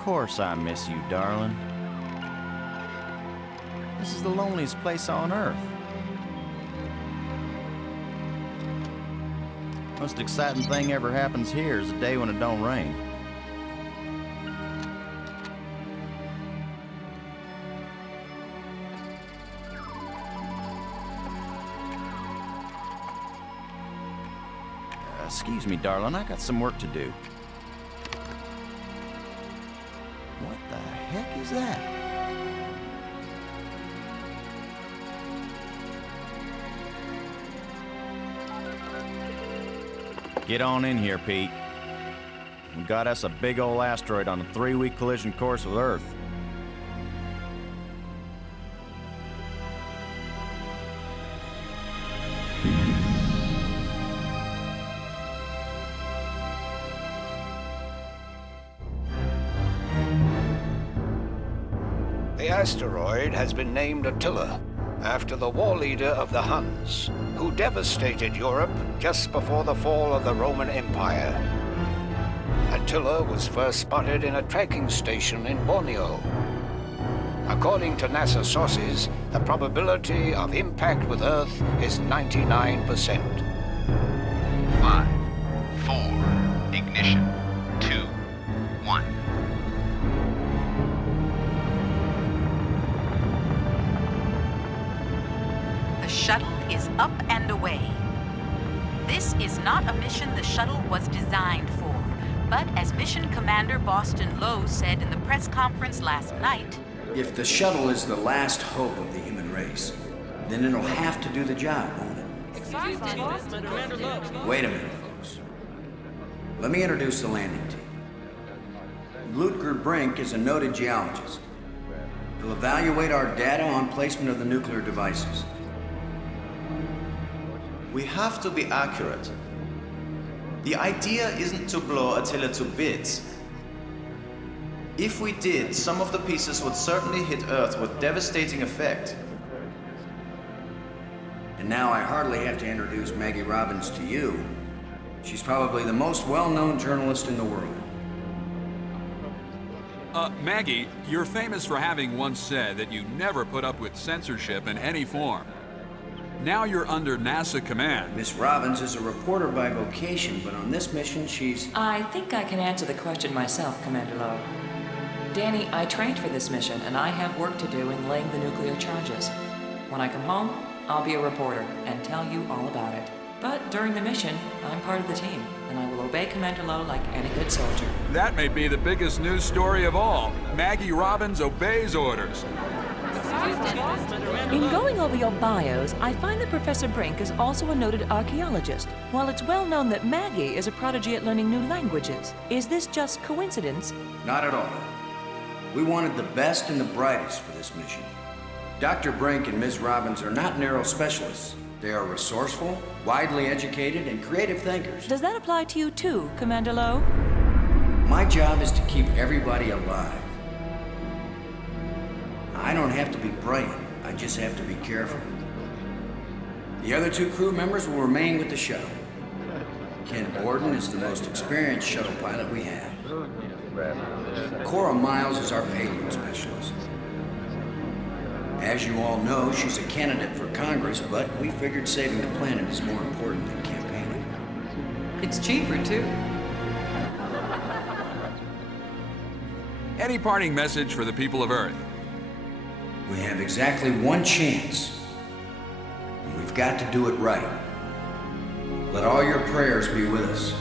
course I miss you, darling. This is the loneliest place on Earth. Most exciting thing ever happens here is the day when it don't rain. Excuse me, darling, I got some work to do. What the heck is that? Get on in here, Pete. We got us a big old asteroid on a 3-week collision course with Earth. The asteroid has been named Attila, after the war leader of the Huns, who devastated Europe just before the fall of the Roman Empire. Attila was first spotted in a tracking station in Borneo. According to NASA sources, the probability of impact with Earth is 99%. 5, 4, ignition, 2, 1. The shuttle is up and away. This is not a mission the shuttle was designed for, but as Mission Commander Boston Lowe said in the press conference last night, if the shuttle is the last hope of the human race, then it'll have to do the job, won't it? Wait a minute, folks. Let me introduce the landing team. Ludger Brink is a noted geologist. He'll evaluate our data on placement of the nuclear devices. We have to be accurate. The idea isn't to blow Attila to bits. If we did, some of the pieces would certainly hit Earth with devastating effect. And now I hardly have to introduce Maggie Robbins to you. She's probably the most well-known journalist in the world. Maggie, you're famous for having once said that you never put up with censorship in any form. Now you're under NASA command. Miss Robbins is a reporter by vocation, but on this mission she's... I think I can answer the question myself, Commander Lowe. Danny, I trained for this mission, and I have work to do in laying the nuclear charges. When I come home, I'll be a reporter and tell you all about it. But during the mission, I'm part of the team, and I will obey Commander Lowe like any good soldier. That may be the biggest news story of all. Maggie Robbins obeys orders. In going over your bios, I find that Professor Brink is also a noted archaeologist, while it's well known that Maggie is a prodigy at learning new languages. Is this just coincidence? Not at all. We wanted the best and the brightest for this mission. Dr. Brink and Ms. Robbins are not narrow specialists. They are resourceful, widely educated, and creative thinkers. Does that apply to you too, Commander Lowe? My job is to keep everybody alive. I don't have to be brilliant, I just have to be careful. The other 2 crew members will remain with the shuttle. Ken Borden is the most experienced shuttle pilot we have. Cora Miles is our payload specialist. As you all know, she's a candidate for Congress, but we figured saving the planet is more important than campaigning. It's cheaper, too. Any parting message for the people of Earth? We have exactly one chance, and we've got to do it right. Let all your prayers be with us.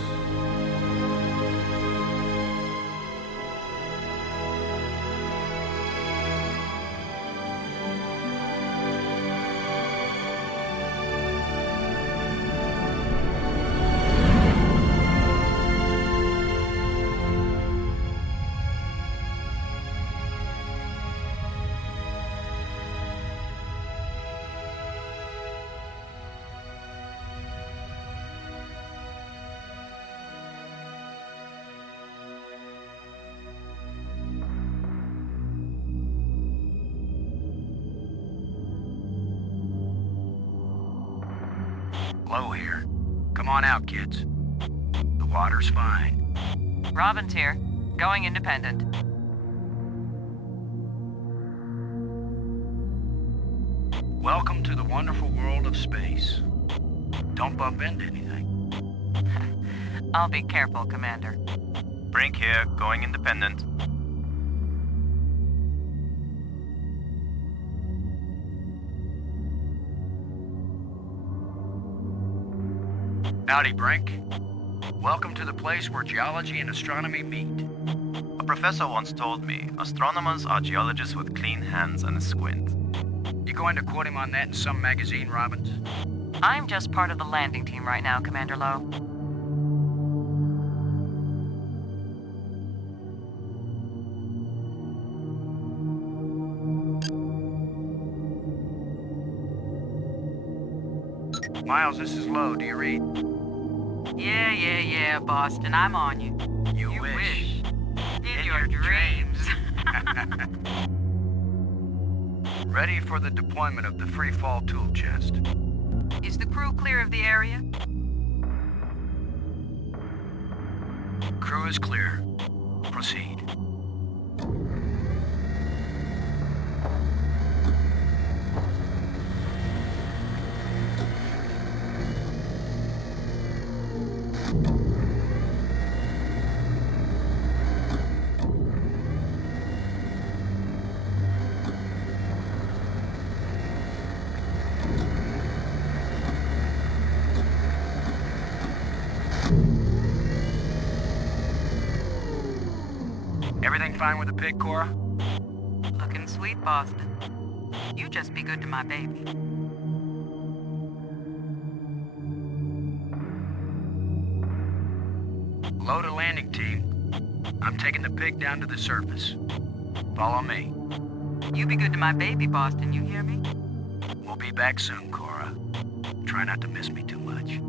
Low here. Come on out, kids. The water's fine. Robbins here, going independent. Welcome to the wonderful world of space. Don't bump into anything. I'll be careful, Commander. Brink here, going independent. Howdy, Brink. Welcome to the place where geology and astronomy meet. A professor once told me, astronomers are geologists with clean hands and a squint. You going to quote him on that in some magazine, Robbins? I'm just part of the landing team right now, Commander Lowe. Miles, this is Lowe. Do you read? Yeah, Boston. I'm on you. You wish. In your dreams. Ready for the deployment of the free fall tool chest. Is the crew clear of the area? Crew is clear. Proceed. Everything fine with the pig, Cora? Looking sweet, Boston. You just be good to my baby. Load a landing team. I'm taking the pig down to the surface. Follow me. You be good to my baby, Boston. You hear me? We'll be back soon, Cora. Try not to miss me too much.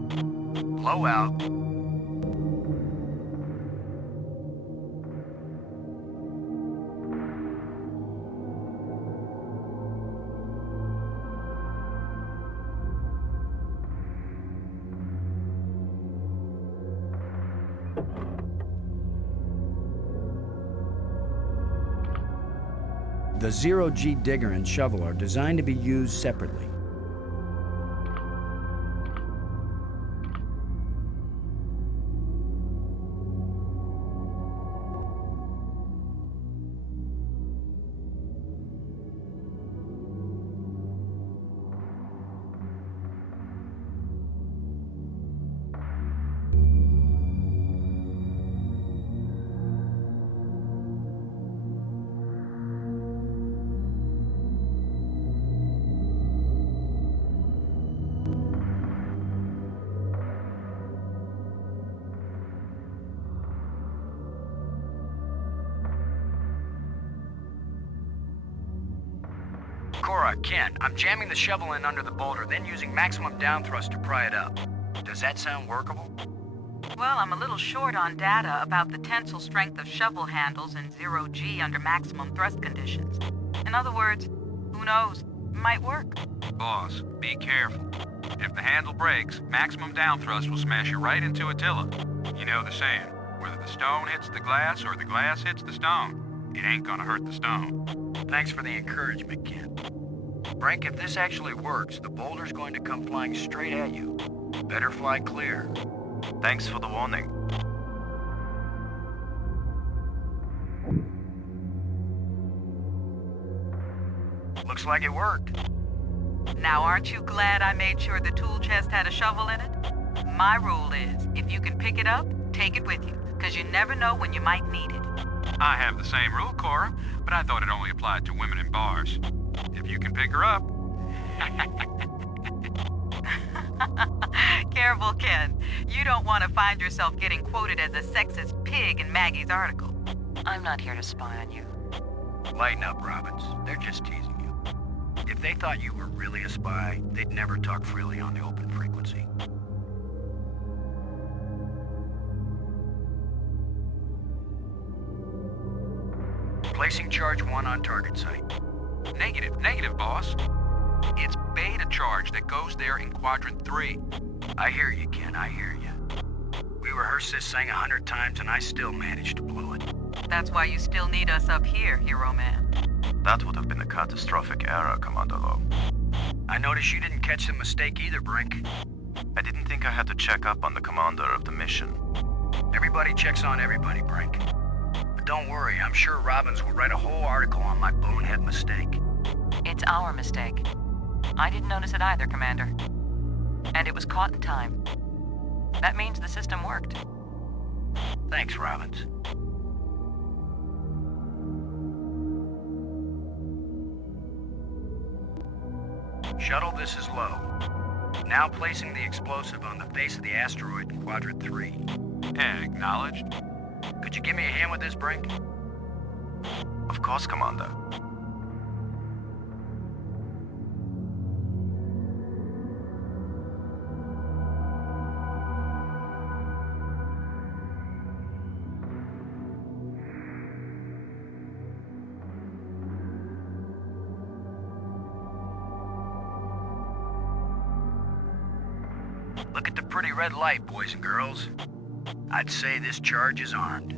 Low out. The zero-G digger and shovel are designed to be used separately. Cora, Ken, I'm jamming the shovel in under the boulder, then using maximum down thrust to pry it up. Does that sound workable? Well, I'm a little short on data about the tensile strength of shovel handles in zero-G under maximum thrust conditions. In other words, who knows? Might work. Boss, be careful. If the handle breaks, maximum down thrust will smash you right into Attila. You know the saying, whether the stone hits the glass or the glass hits the stone, it ain't gonna hurt the stone. Thanks for the encouragement, Ken. Brink, if this actually works, the boulder's going to come flying straight at you. Better fly clear. Thanks for the warning. Looks like it worked. Now, aren't you glad I made sure the tool chest had a shovel in it? My rule is, if you can pick it up, take it with you, because you never know when you might need it. I have the same rule, Cora, but I thought it only applied to women in bars. If you can pick her up. Careful, Ken. You don't want to find yourself getting quoted as a sexist pig in Maggie's article. I'm not here to spy on you. Lighten up, Robbins. They're just teasing you. If they thought you were really a spy, they'd never talk freely on the open frequency. Placing charge 1 on target site. Negative, boss. It's beta charge that goes there in quadrant 3. I hear you, Ken, I hear you. We rehearsed this thing 100 times and I still managed to blow it. That's why you still need us up here, Hero Man. That would have been a catastrophic error, Commander Lowe. I noticed you didn't catch the mistake either, Brink. I didn't think I had to check up on the commander of the mission. Everybody checks on everybody, Brink. But don't worry, I'm sure Robbins will write a whole article on my bonehead mistake. It's our mistake. I didn't notice it either, Commander. And it was caught in time. That means the system worked. Thanks, Robbins. Shuttle, this is low. Now placing the explosive on the face of the asteroid in Quadrant 3. Acknowledged. Could you give me a hand with this, Brink? Of course, Commander. Look at the pretty red light, boys and girls. I'd say this charge is armed.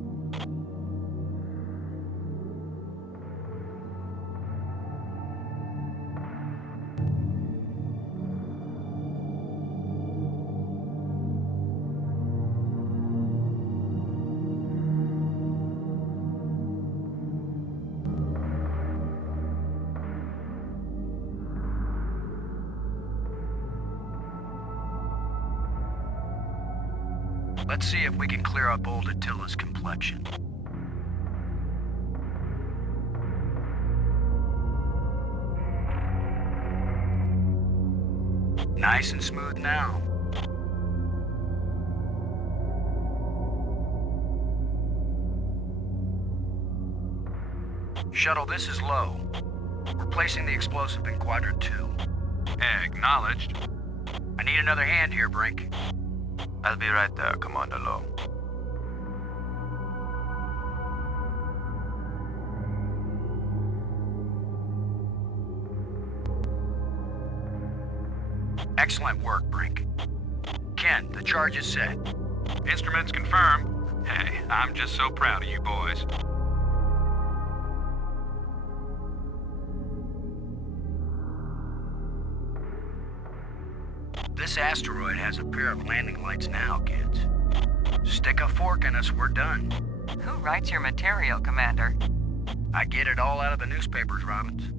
Let's see if we can clear up old Attila's complexion. Nice and smooth now. Shuttle, this is low. We're placing the explosive in Quadrant 2. Acknowledged. I need another hand here, Brink. I'll be right there, Commander Lowe. Excellent work, Brink. Ken, the charge is set. Instruments confirmed. Hey, I'm just so proud of you boys. This asteroid has a pair of landing lights now, kids. Stick a fork in us, we're done. Who writes your material, Commander? I get it all out of the newspapers, Robbins.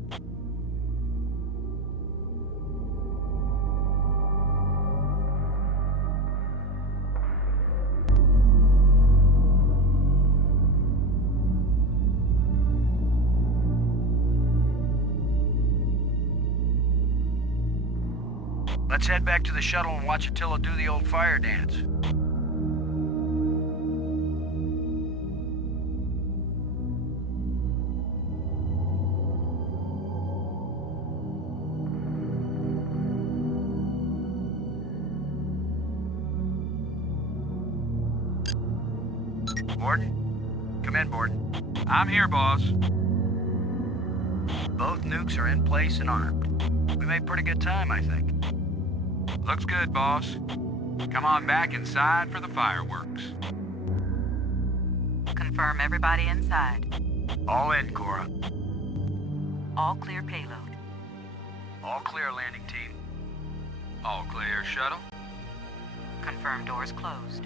Let's head back to the shuttle and watch Attila do the old fire dance. Borden? Come in, Borden. I'm here, boss. Both nukes are in place and armed. We made pretty good time, I think. Looks good, boss. Come on back inside for the fireworks. Confirm everybody inside. All in, Cora. All clear payload. All clear, landing team. All clear, shuttle. Confirm doors closed.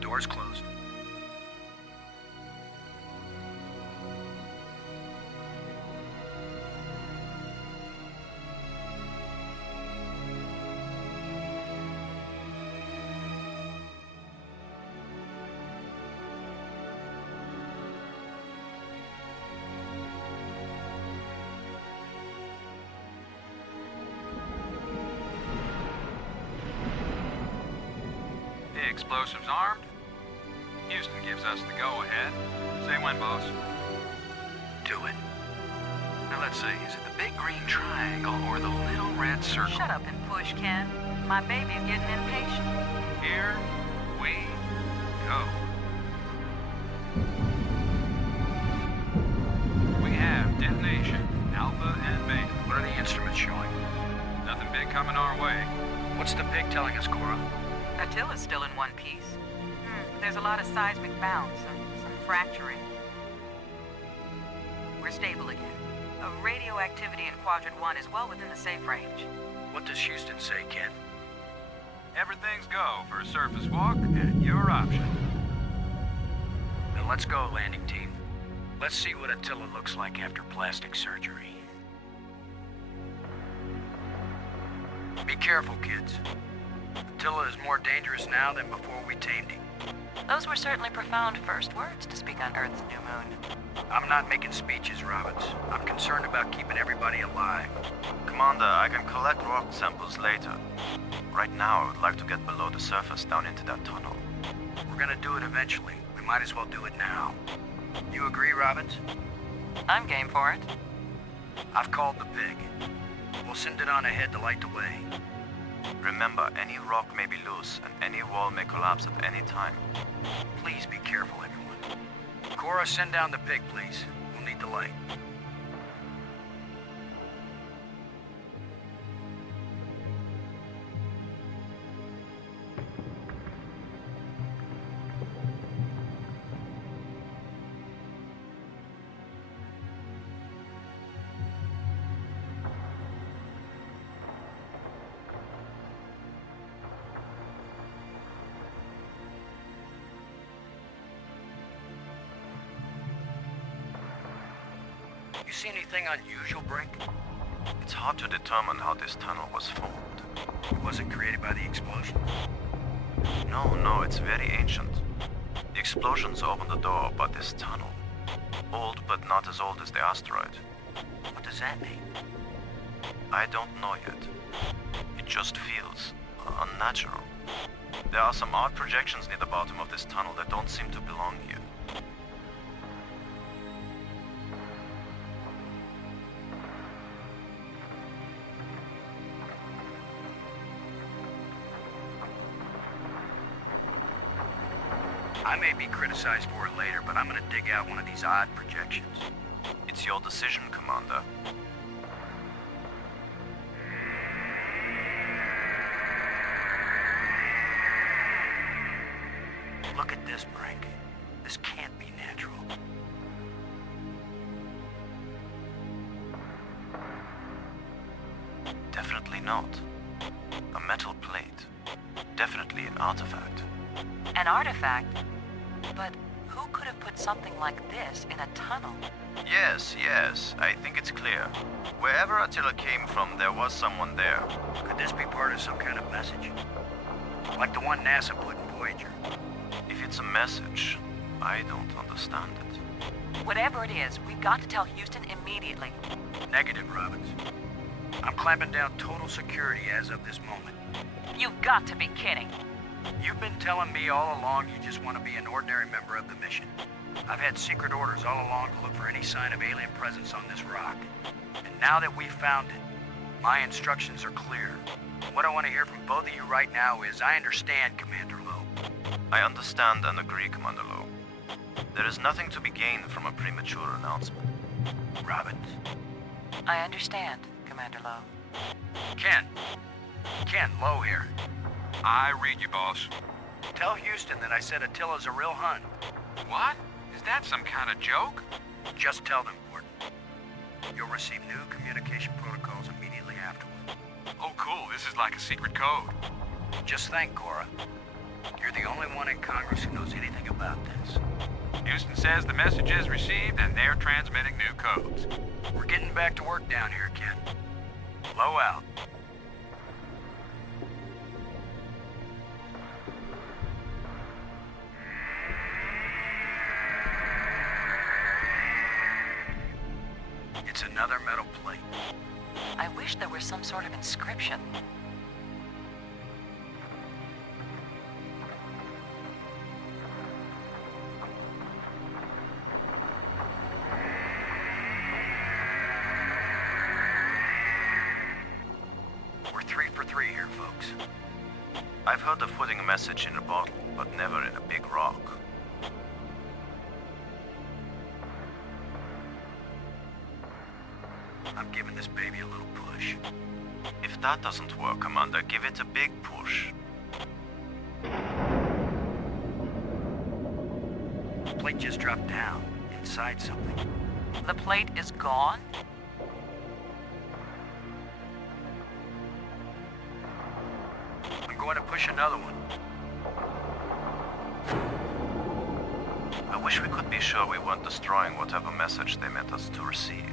Doors closed. Explosives armed. Houston gives us the go-ahead. Say when, boss. Do it. Now let's see, is it the big green triangle or the little red circle? Shut up and push, Ken. My baby's getting impatient. Here we go. We have detonation, Alpha and Beta. What are the instruments showing? Nothing big coming our way. What's the pig telling us, Cora? Attila's still in one piece. There's a lot of seismic bounce and some fracturing. We're stable again. Radioactivity in Quadrant 1 is well within the safe range. What does Houston say, Ken? Everything's go for a surface walk at your option. Then let's go, landing team. Let's see what Attila looks like after plastic surgery. Be careful, kids. Attila is more dangerous now than before we tamed him. Those were certainly profound first words to speak on Earth's new moon. I'm not making speeches, Robbins. I'm concerned about keeping everybody alive. Commander, I can collect rock samples later. Right now, I would like to get below the surface down into that tunnel. We're gonna do it eventually. We might as well do it now. You agree, Robbins? I'm game for it. I've called the pig. We'll send it on ahead to light the way. Remember, any rock may be loose, and any wall may collapse at any time. Please be careful, everyone. Cora, send down the pig, please. We'll need the light. You see anything unusual, Brink? It's hard to determine how this tunnel was formed. Was it created by the explosion? No, it's very ancient. The explosions opened the door, but this tunnel... old, but not as old as the asteroid. What does that mean? I don't know yet. It just feels unnatural. There are some odd projections near the bottom of this tunnel that don't seem to belong here. I may be criticized for it later, but I'm gonna dig out one of these odd projections. It's your decision, Commander. Look at this, Brink. This can't be natural. Definitely not. A metal plate. Definitely an artifact. An artifact? But who could have put something like this in a tunnel? Yes, I think it's clear. Wherever Attila came from, there was someone there. Could this be part of some kind of message? Like the one NASA put in Voyager? If it's a message, I don't understand it. Whatever it is, we've got to tell Houston immediately. Negative, Robbins. I'm clamping down total security as of this moment. You've got to be kidding. You've been telling me all along you just want to be an ordinary member of the mission. I've had secret orders all along to look for any sign of alien presence on this rock. And now that we've found it, my instructions are clear. What I want to hear from both of you right now is, I understand, Commander Lowe. I understand and agree, Commander Lowe. There is nothing to be gained from a premature announcement. Robbins? I understand, Commander Lowe. Ken, Lowe here. I read you, boss. Tell Houston that I said Attila's a real Hun. What? Is that some kind of joke? Just tell them, Gordon. You'll receive new communication protocols immediately afterward. Oh, cool. This is like a secret code. Just think, Cora. You're the only one in Congress who knows anything about this. Houston says the message is received and they're transmitting new codes. We're getting back to work down here, Ken. Low out. It's another metal plate. I wish there were some sort of inscription. We're 3 for 3 here, folks. I've heard of putting a message in a bottle, but never in a big rock. I'm giving this baby a little push. If that doesn't work, Commander, give it a big push. The plate just dropped down, inside something. The plate is gone? want to push another one? I wish we could be sure we weren't destroying whatever message they meant us to receive.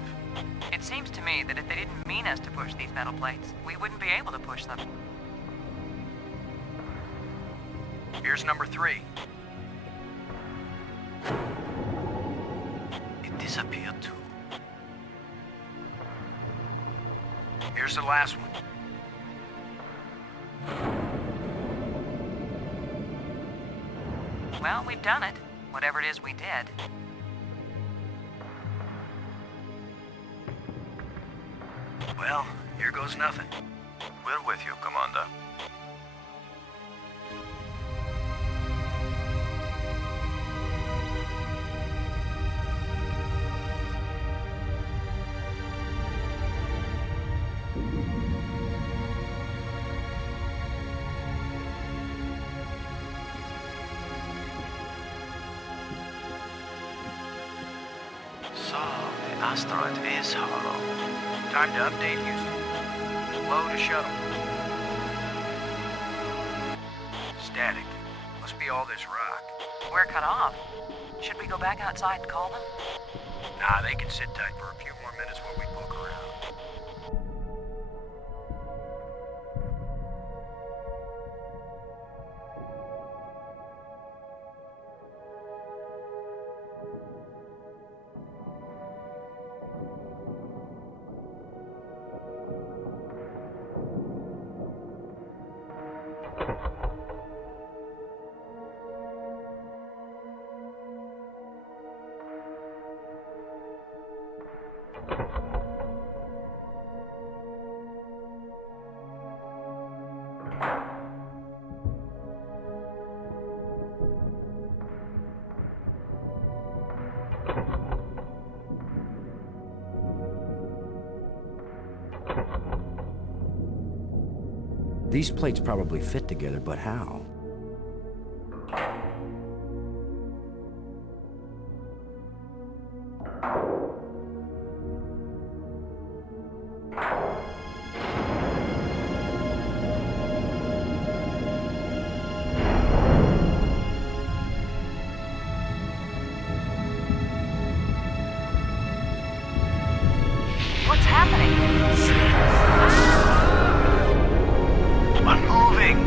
It seems to me that if they didn't mean us to push these metal plates, we wouldn't be able to push them. Here's number 3. It disappeared too. Here's the last one. Well, we've done it. Whatever it is we did. Well, here goes nothing. We're with you, Commander. So, the asteroid is hollow. Time to update Houston. Load a shuttle. Static. Must be all this rock. We're cut off. Should we go back outside and call them? Nah, they can sit tight for a few more minutes while we poke around. These plates probably fit together, but how? What's happening? Unmoving!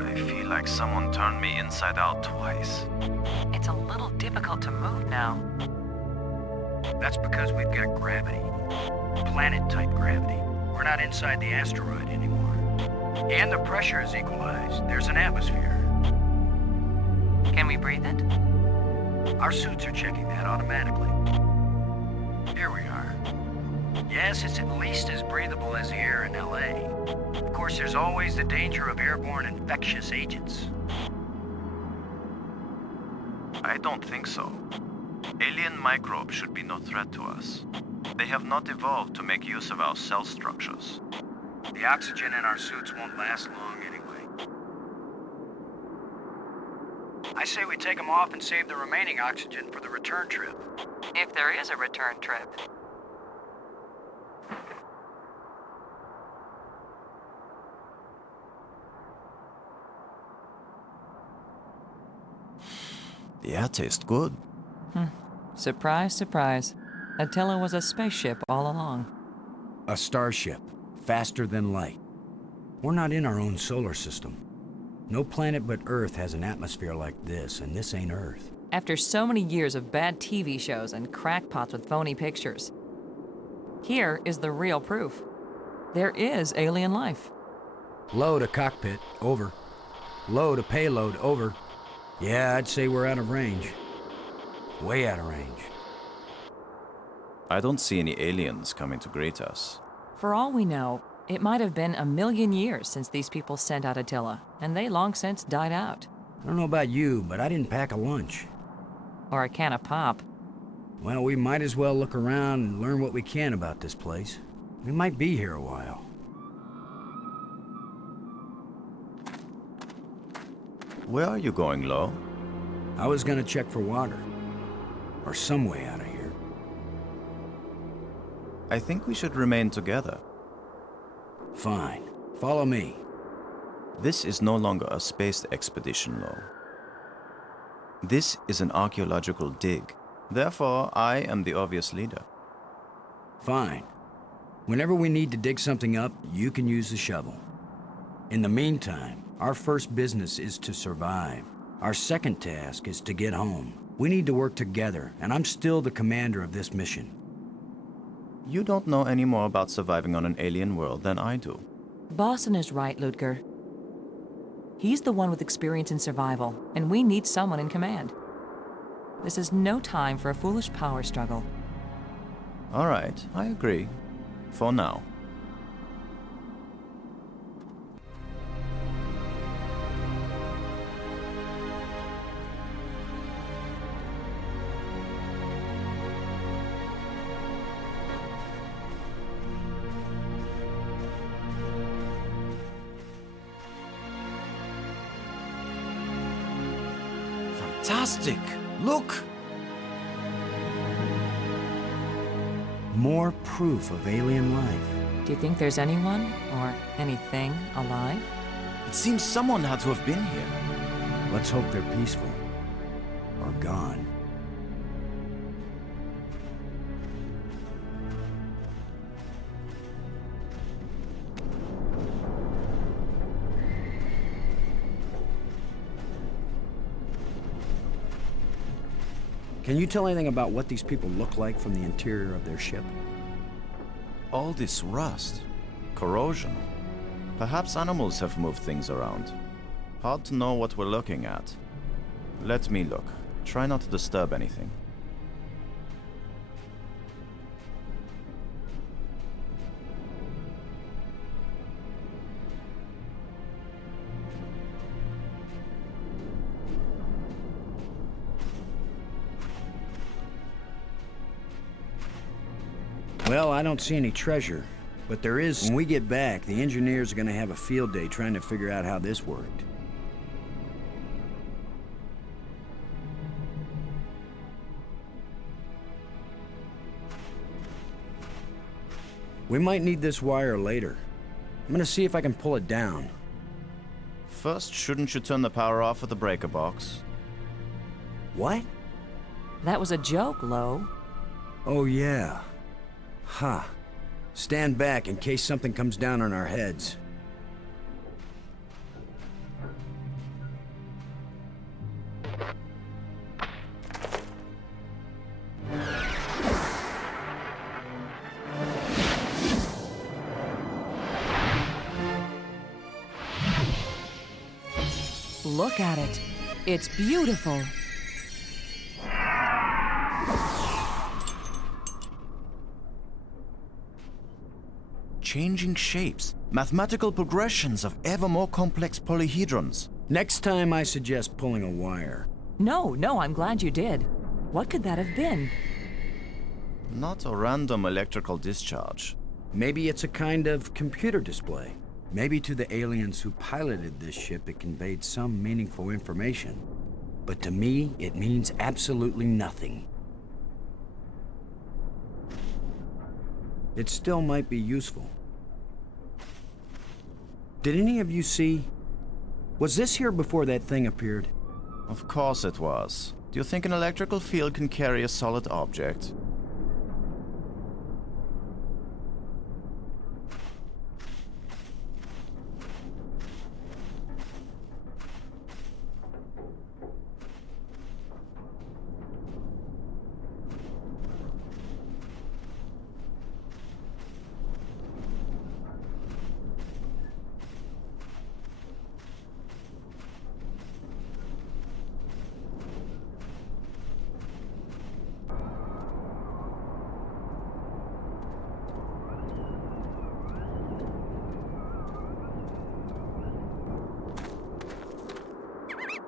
I feel like someone turned me inside out twice. It's a little difficult to move now. That's because we've got gravity. Planet-type gravity. We're not inside the asteroid anymore. And the pressure is equalized. There's an atmosphere. Can we breathe it? Our suits are checking that automatically. Here we are. Yes, it's at least as breathable as the air in LA. Of course, there's always the danger of airborne infectious agents. I don't think so. Alien microbes should be no threat to us. They have not evolved to make use of our cell structures. The oxygen in our suits won't last long anyway. I say we take them off and save the remaining oxygen for the return trip. If there is a return trip. The air tastes good. Surprise, surprise. Attila was a spaceship all along. A starship, faster than light. We're not in our own solar system. No planet but Earth has an atmosphere like this, and this ain't Earth. After so many years of bad TV shows and crackpots with phony pictures, here is the real proof. There is alien life. Low to cockpit, over. Low to payload, over. Yeah, I'd say we're out of range. Way out of range. I don't see any aliens coming to greet us. For all we know, it might have been 1,000,000 years since these people sent out Attila, and they long since died out. I don't know about you, but I didn't pack a lunch. Or a can of pop. Well, we might as well look around and learn what we can about this place. We might be here a while. Where are you going, Lo? I was gonna check for water. Or some way out of here. I think we should remain together. Fine. Follow me. This is no longer a space expedition, Lo. This is an archaeological dig. Therefore, I am the obvious leader. Fine. Whenever we need to dig something up, you can use the shovel. In the meantime, our first business is to survive. Our second task is to get home. We need to work together, and I'm still the commander of this mission. You don't know any more about surviving on an alien world than I do. Boston is right, Ludger. He's the one with experience in survival, and we need someone in command. This is no time for a foolish power struggle. All right, I agree. For now. Fantastic! Look! More proof of alien life. Do you think there's anyone, or anything, alive? It seems someone had to have been here. Let's hope they're peaceful. Or gone. Can you tell anything about what these people look like from the interior of their ship? All this rust, corrosion. Perhaps animals have moved things around. Hard to know what we're looking at. Let me look. Try not to disturb anything. Well, I don't see any treasure, but there is. When we get back, the engineers are gonna have a field day trying to figure out how this worked. We might need this wire later. I'm gonna see if I can pull it down. First, shouldn't you turn the power off of the breaker box? What? That was a joke, Lo. Oh, yeah. Huh. Stand back in case something comes down on our heads. Look at it. It's beautiful. Changing shapes, mathematical progressions of ever more complex polyhedrons. Next time I suggest pulling a wire. No, I'm glad you did. What could that have been? Not a random electrical discharge. Maybe it's a kind of computer display. Maybe to the aliens who piloted this ship it conveyed some meaningful information. But to me, it means absolutely nothing. It still might be useful. Did any of you see? Was this here before that thing appeared? Of course it was. Do you think an electrical field can carry a solid object?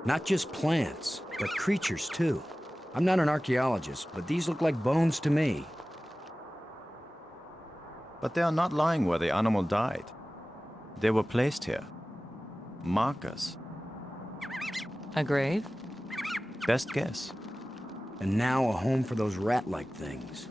Not just plants, but creatures too. I'm not an archaeologist, but these look like bones to me. But they are not lying where the animal died. They were placed here. Markers. A grave? Best guess. And now a home for those rat-like things.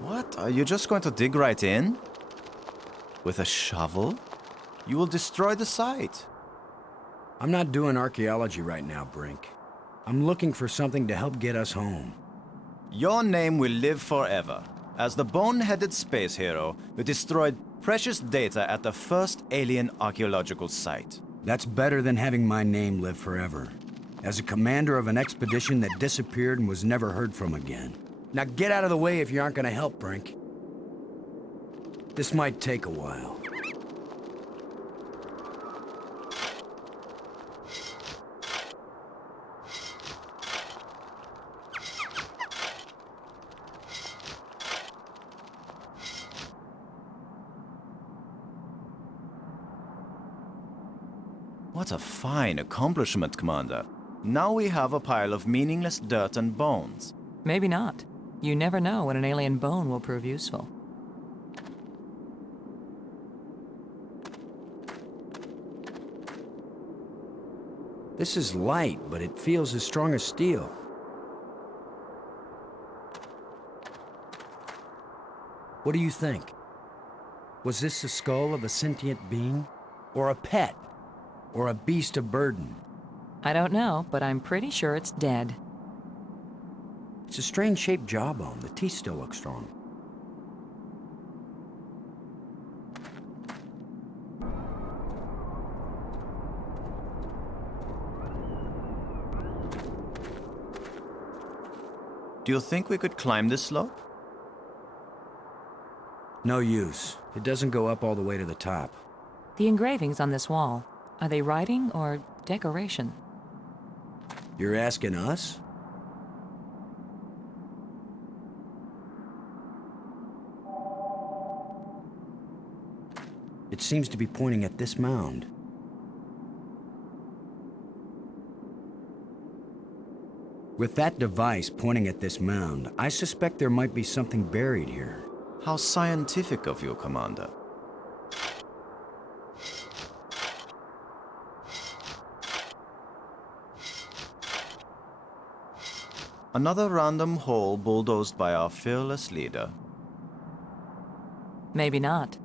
What? Are you just going to dig right in? With a shovel? You will destroy the site. I'm not doing archaeology right now, Brink. I'm looking for something to help get us home. Your name will live forever. As the bone-headed space hero who destroyed precious data at the first alien archaeological site. That's better than having my name live forever. As a commander of an expedition that disappeared and was never heard from again. Now get out of the way if you aren't gonna help, Brink. This might take a while. What a fine accomplishment, Commander. Now we have a pile of meaningless dirt and bones. Maybe not. You never know when an alien bone will prove useful. This is light, but it feels as strong as steel. What do you think? Was this the skull of a sentient being? Or a pet? Or a beast of burden? I don't know, but I'm pretty sure it's dead. It's a strange-shaped jawbone. The teeth still look strong. Do you think we could climb this slope? No use. It doesn't go up all the way to the top. The engravings on this wall, are they writing or decoration? You're asking us? It seems to be pointing at this mound. With that device pointing at this mound, I suspect there might be something buried here. How scientific of you, Commander. Another random hole bulldozed by our fearless leader. Maybe not.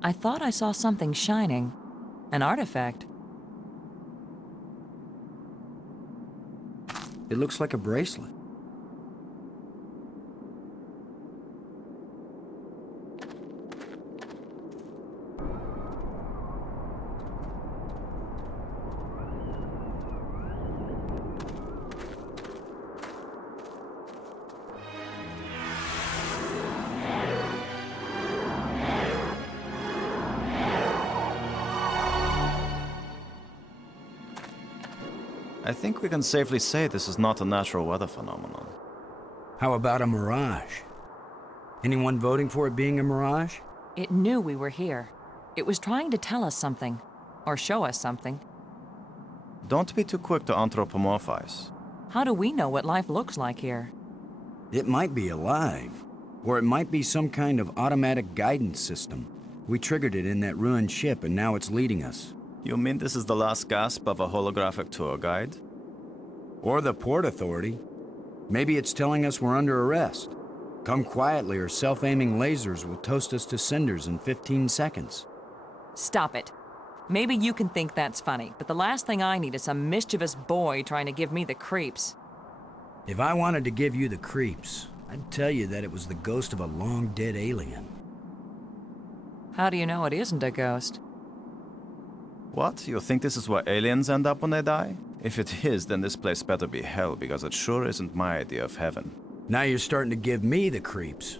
I thought I saw something shining. An artifact. It looks like a bracelet. I think we can safely say this is not a natural weather phenomenon. How about a mirage? Anyone voting for it being a mirage? It knew we were here. It was trying to tell us something. Or show us something. Don't be too quick to anthropomorphize. How do we know what life looks like here? It might be alive. Or it might be some kind of automatic guidance system. We triggered it in that ruined ship and now it's leading us. You mean this is the last gasp of a holographic tour guide? Or the Port Authority. Maybe it's telling us we're under arrest. Come quietly or self-aiming lasers will toast us to cinders in 15 seconds. Stop it. Maybe you can think that's funny, but the last thing I need is some mischievous boy trying to give me the creeps. If I wanted to give you the creeps, I'd tell you that it was the ghost of a long-dead alien. How do you know it isn't a ghost? What? You think this is where aliens end up when they die? If it is, then this place better be hell, because it sure isn't my idea of heaven. Now you're starting to give me the creeps.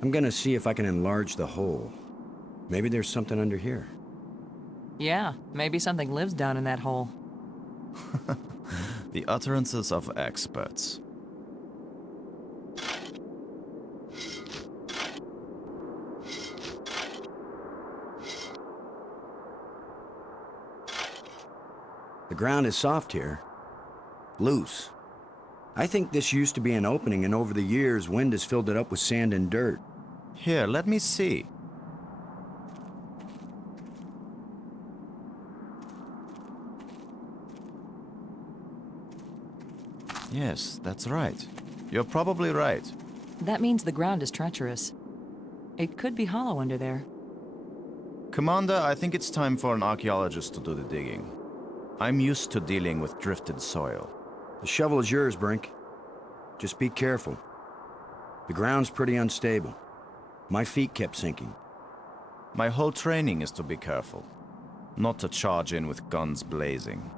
I'm gonna see if I can enlarge the hole. Maybe there's something under here. Yeah, maybe something lives down in that hole. The utterances of experts. The ground is soft here. Loose. I think this used to be an opening, and over the years, wind has filled it up with sand and dirt. Here, let me see. Yes, that's right. You're probably right. That means the ground is treacherous. It could be hollow under there. Commander, I think it's time for an archaeologist to do the digging. I'm used to dealing with drifted soil. The shovel is yours, Brink. Just be careful. The ground's pretty unstable. My feet kept sinking. My whole training is to be careful, not to charge in with guns blazing.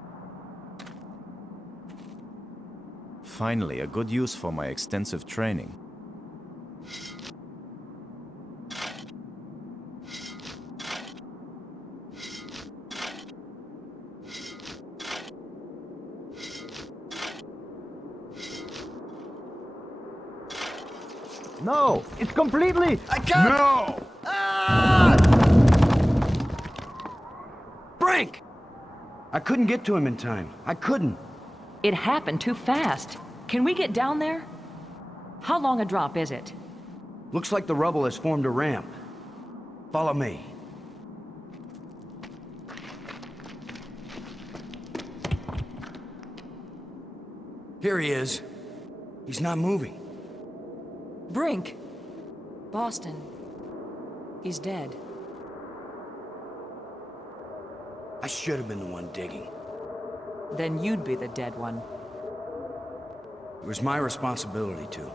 Finally, a good use for my extensive training. No! It's completely... I can't! No! Brink! I couldn't get to him in time. I couldn't. It happened too fast. Can we get down there? How long a drop is it? Looks like the rubble has formed a ramp. Follow me. Here he is. He's not moving. Brink! Boston. He's dead. I should have been the one digging. Then you'd be the dead one. It was my responsibility to.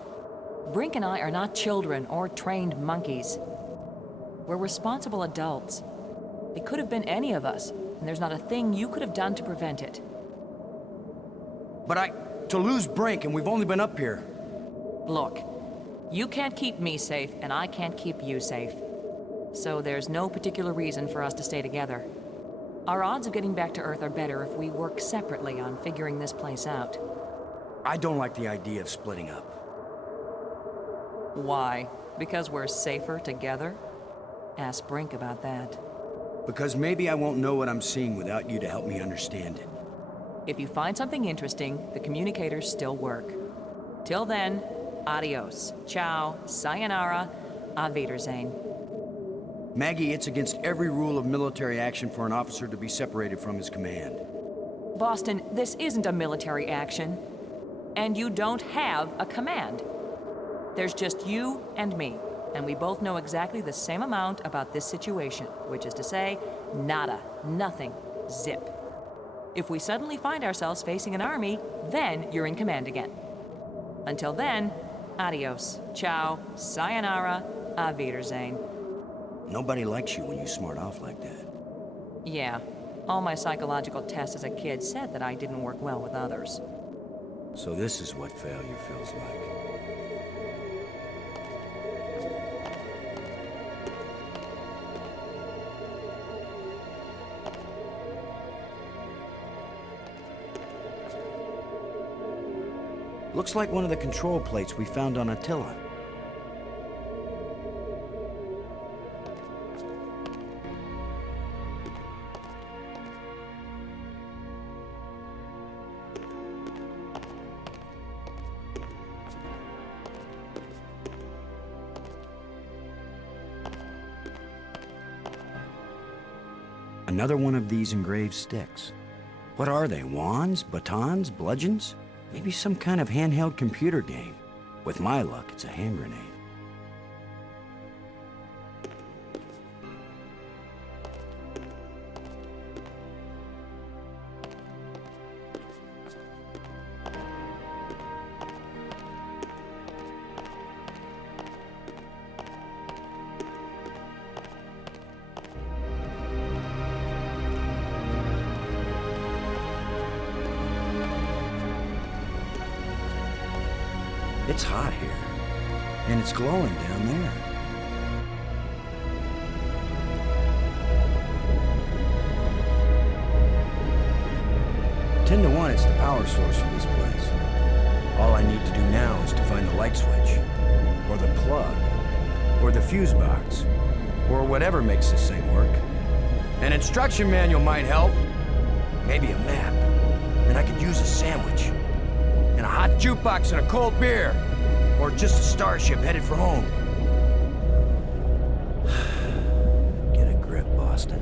Brink and I are not children or trained monkeys. We're responsible adults. It could have been any of us, and there's not a thing you could have done to prevent it. But to lose Brink, and we've only been up here. Look, you can't keep me safe, and I can't keep you safe. So there's no particular reason for us to stay together. Our odds of getting back to Earth are better if we work separately on figuring this place out. I don't like the idea of splitting up. Why? Because we're safer together? Ask Brink about that. Because maybe I won't know what I'm seeing without you to help me understand it. If you find something interesting, the communicators still work. Till then, adios, ciao, sayonara, auf Wiedersehen. Maggie, it's against every rule of military action for an officer to be separated from his command. Boston, this isn't a military action. And you don't have a command. There's just you and me, and we both know exactly the same amount about this situation, which is to say, nada, nothing, zip. If we suddenly find ourselves facing an army, then you're in command again. Until then, adios, ciao, sayonara, auf Wiedersehen. Nobody likes you when you smart off like that. Yeah, all my psychological tests as a kid said that I didn't work well with others. So this is what failure feels like. Looks like one of the control plates we found on Attila. Another one of these engraved sticks. What are they? Wands? Batons? Bludgeons? Maybe some kind of handheld computer game. With my luck, it's a hand grenade. It's hot here, and it's glowing down there. That's the power source for this place. All I need to do now is to find the light switch, or the plug, or the fuse box, or whatever makes this thing work. An instruction manual might help. Maybe a map. And I could use a sandwich. And a hot jukebox and a cold beer. Or just a starship headed for home. Get a grip, Boston.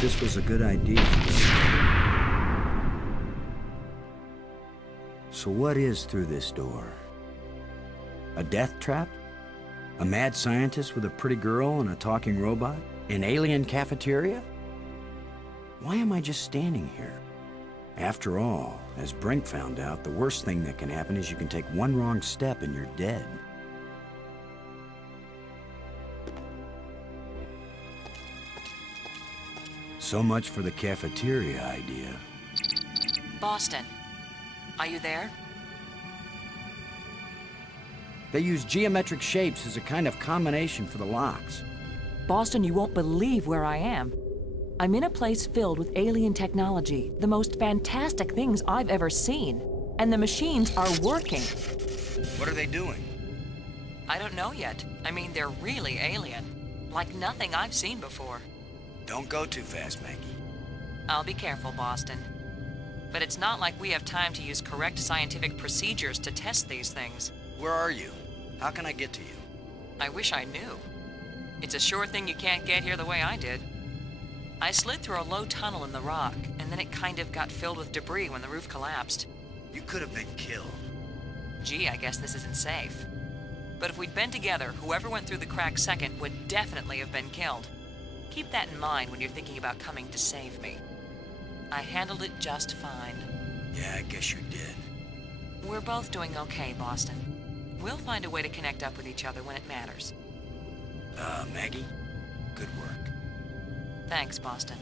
this was a good idea. So what is through this door? A death trap? A mad scientist with a pretty girl and a talking robot? An alien cafeteria? Why am I just standing here? After all, as Brink found out, the worst thing that can happen is you can take one wrong step and you're dead. So much for the cafeteria idea. Boston, are you there? They use geometric shapes as a kind of combination for the locks. Boston, you won't believe where I am. I'm in a place filled with alien technology, the most fantastic things I've ever seen. And the machines are working. What are they doing? I don't know yet. I mean, they're really alien. Like nothing I've seen before. Don't go too fast, Maggie. I'll be careful, Boston. But it's not like we have time to use correct scientific procedures to test these things. Where are you? How can I get to you? I wish I knew. It's a sure thing you can't get here the way I did. I slid through a low tunnel in the rock, and then it kind of got filled with debris when the roof collapsed. You could have been killed. Gee, I guess this isn't safe. But if we'd been together, whoever went through the crack second would definitely have been killed. Keep that in mind when you're thinking about coming to save me. I handled it just fine. Yeah, I guess you did. We're both doing okay, Boston. We'll find a way to connect up with each other when it matters. Maggie, good work. Thanks, Boston.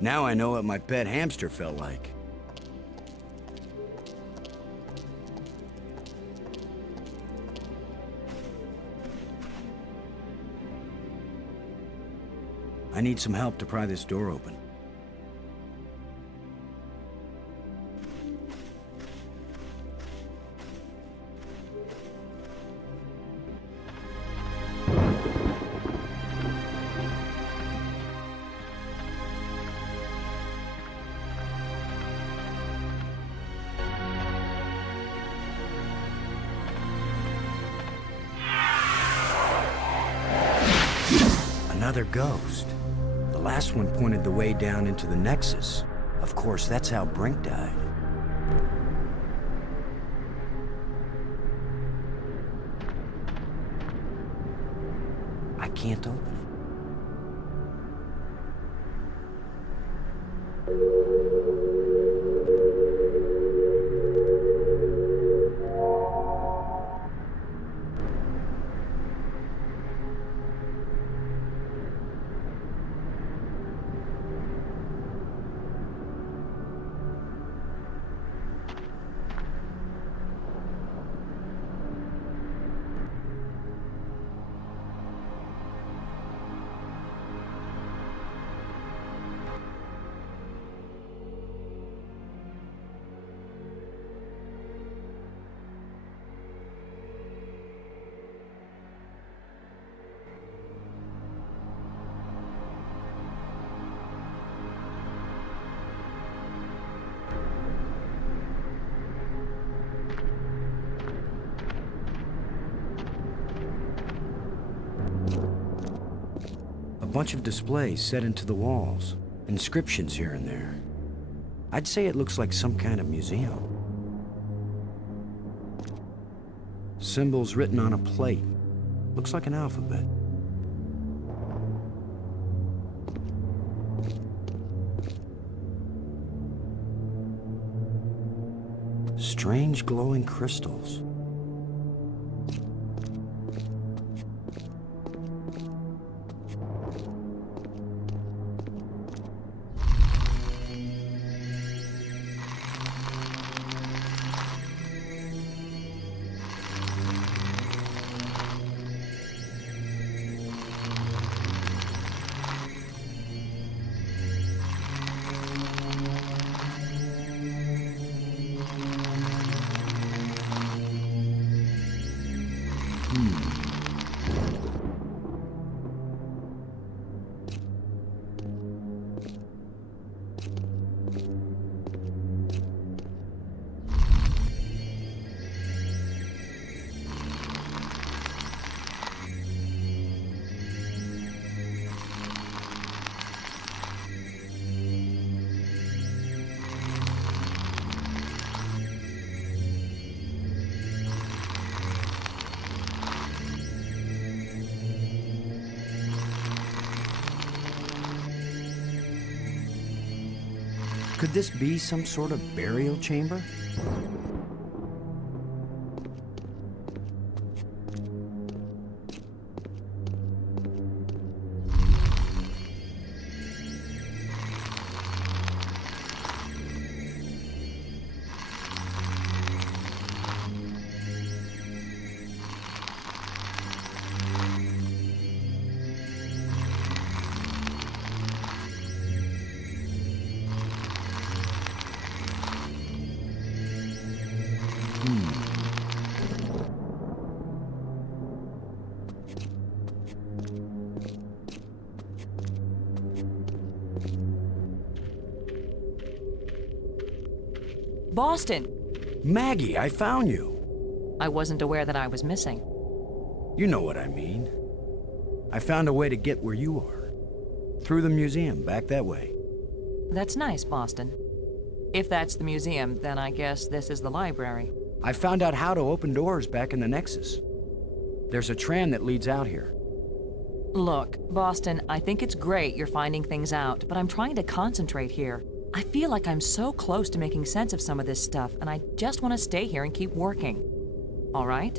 Now I know what my pet hamster felt like. I need some help to pry this door open. Another ghost. The last one pointed the way down into the Nexus. Of course, that's how Brink died. I can't open it. A bunch of displays set into the walls, inscriptions here and there. I'd say it looks like some kind of museum. Symbols written on a plate. Looks like an alphabet. strange glowing crystals. Could this be some sort of burial chamber? Boston! Maggie, I found you. I wasn't aware that I was missing. You know what I mean. I found a way to get where you are. Through the museum, back that way. That's nice, Boston. If that's the museum, then I guess this is the library. I found out how to open doors back in the Nexus. There's a tram that leads out here. Look, Boston, I think it's great you're finding things out, but I'm trying to concentrate here. I feel like I'm so close to making sense of some of this stuff, and I just want to stay here and keep working. All right?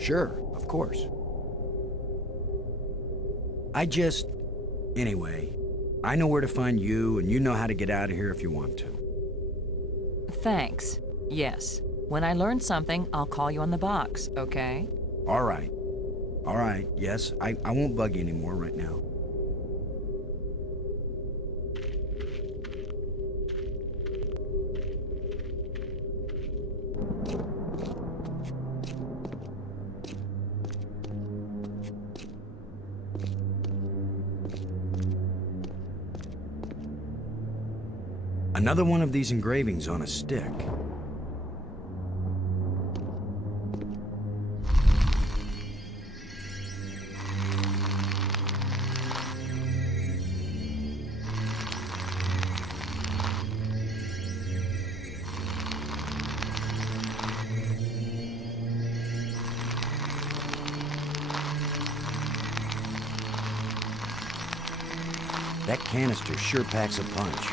Sure, of course. Anyway, I know where to find you, and you know how to get out of here if you want to. Thanks. Yes. When I learn something, I'll call you on the box, okay? All right. All right, yes, I won't bug you anymore right now. Another one of these engravings on a stick. That canister sure packs a punch.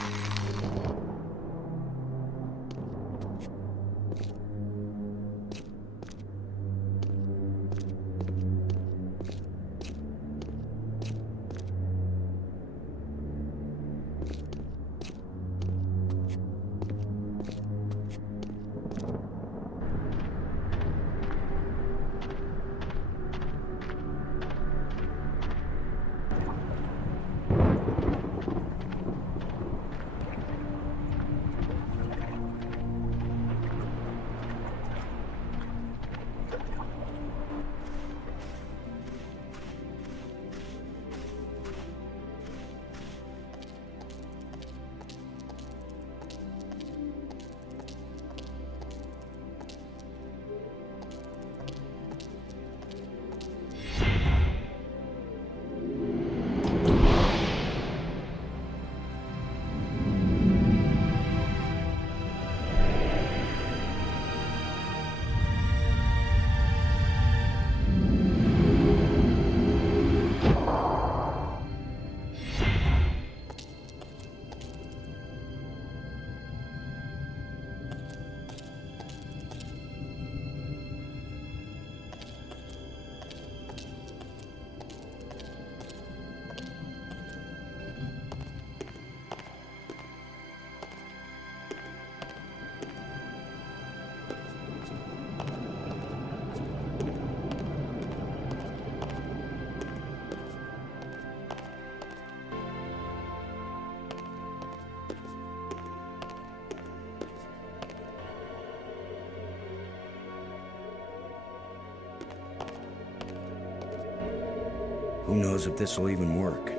Who knows if this will even work?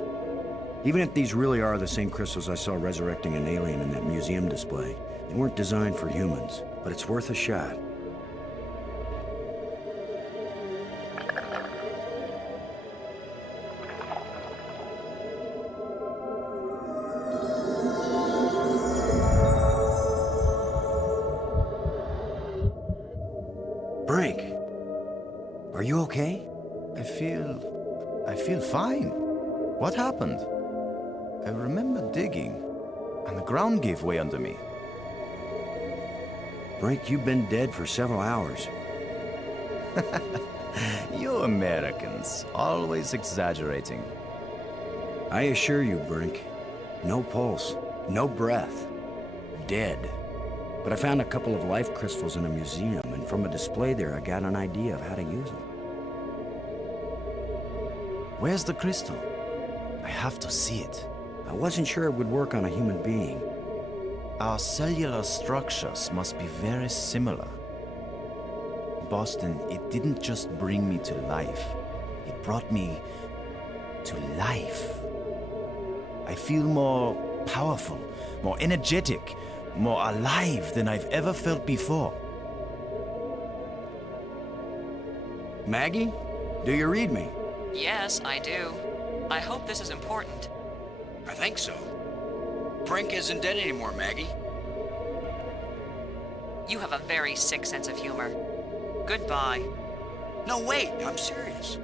Even if these really are the same crystals I saw resurrecting an alien in that museum display, they weren't designed for humans, but it's worth a shot. Brink, are you okay? I feel fine. What happened? I remember digging, and the ground gave way under me. Brink, you've been dead for several hours. You Americans, always exaggerating. I assure you, Brink, no pulse, no breath, dead. But I found a couple of life crystals in a museum, and from a display there, I got an idea of how to use them. Where's the crystal? I have to see it. I wasn't sure it would work on a human being. Our cellular structures must be very similar. Boston, it didn't just bring me to life. It brought me to life. I feel more powerful, more energetic, more alive than I've ever felt before. Maggie, do you read me? Yes, I do. I hope this is important. I think so. Brink isn't dead anymore, Maggie. You have a very sick sense of humor. Goodbye. No, wait, I'm serious.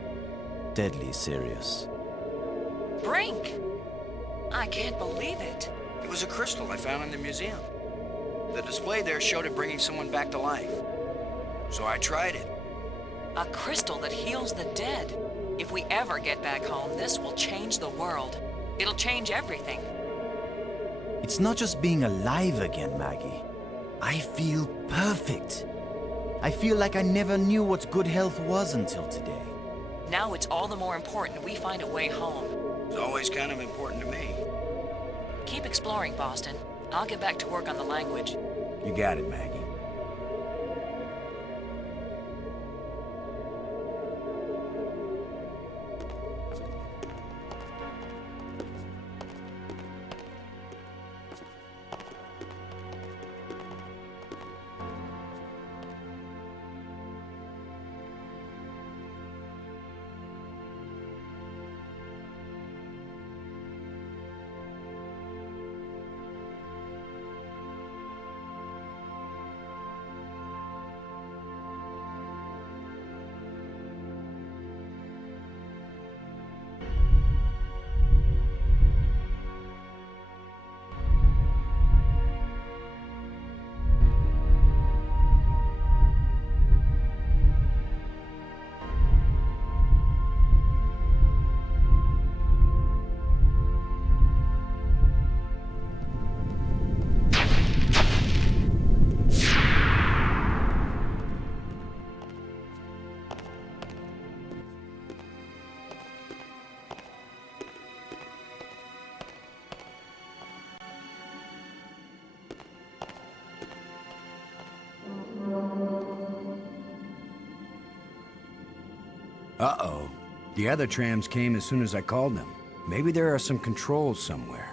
Deadly serious. Brink! I can't believe it. It was a crystal I found in the museum. The display there showed it bringing someone back to life. So I tried it. A crystal that heals the dead. If we ever get back home, this will change the world. It'll change everything. It's not just being alive again, Maggie. I feel perfect. I feel like I never knew what good health was until today. Now it's all the more important we find a way home. It's always kind of important to me. Keep exploring, Boston. I'll get back to work on the language. You got it, Maggie. Uh-oh. The other trams came as soon as I called them. Maybe there are some controls somewhere.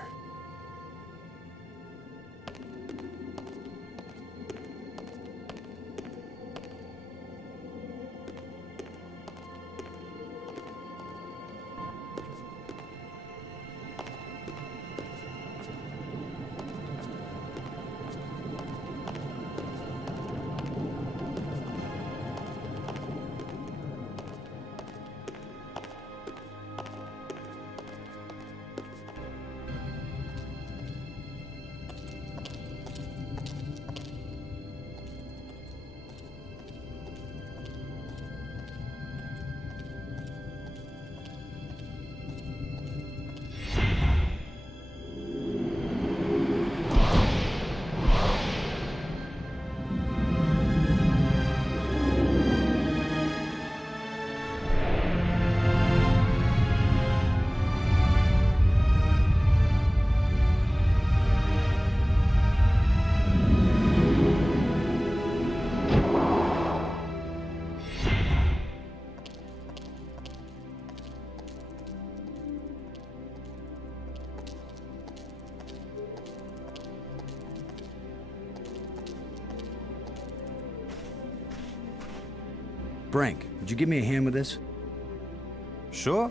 Brink, would you give me a hand with this? Sure.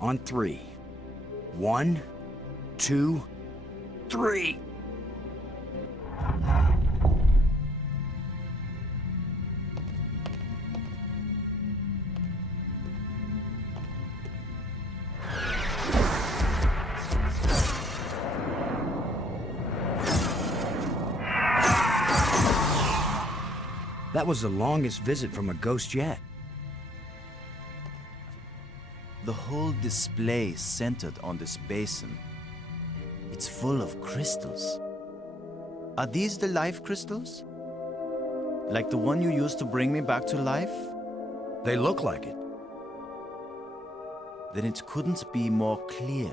On 3. 1, 2, 3. That was the longest visit from a ghost yet. The whole display centered on this basin. It's full of crystals. Are these the life crystals? Like the one you used to bring me back to life? They look like it. Then it couldn't be more clear.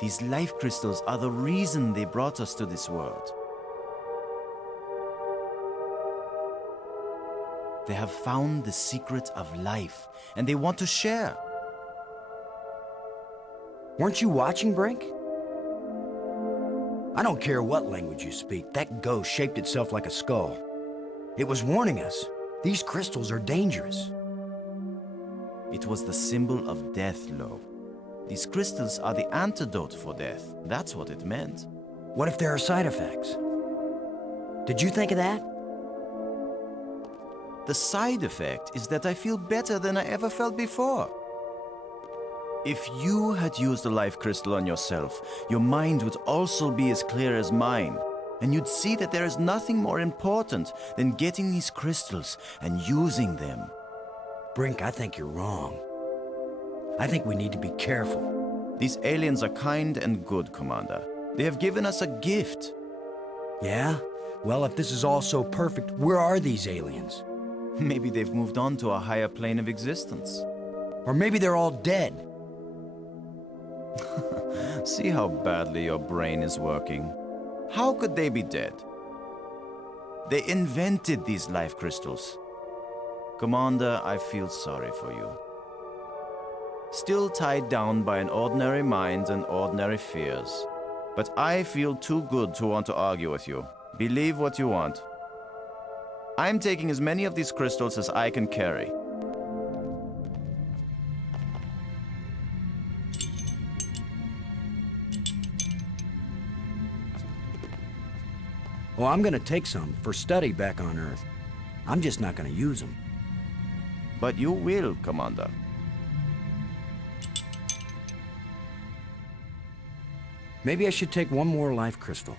These life crystals are the reason they brought us to this world. They have found the secret of life, and they want to share. Weren't you watching, Brink? I don't care what language you speak, that ghost shaped itself like a skull. It was warning us. These crystals are dangerous. It was the symbol of death, Lo. These crystals are the antidote for death. That's what it meant. What if there are side effects? Did you think of that? The side effect is that I feel better than I ever felt before. If you had used a life crystal on yourself, your mind would also be as clear as mine. And you'd see that there is nothing more important than getting these crystals and using them. Brink, I think you're wrong. I think we need to be careful. These aliens are kind and good, Commander. They have given us a gift. Yeah? Well, if this is all so perfect, where are these aliens? Maybe they've moved on to a higher plane of existence. Or maybe they're all dead. See how badly your brain is working. How could they be dead? They invented these life crystals. Commander, I feel sorry for you. Still tied down by an ordinary mind and ordinary fears. But I feel too good to want to argue with you. Believe what you want. I'm taking as many of these crystals as I can carry. Well, I'm gonna take some for study back on Earth. I'm just not gonna use them. But you will, Commander. Maybe I should take one more life crystal.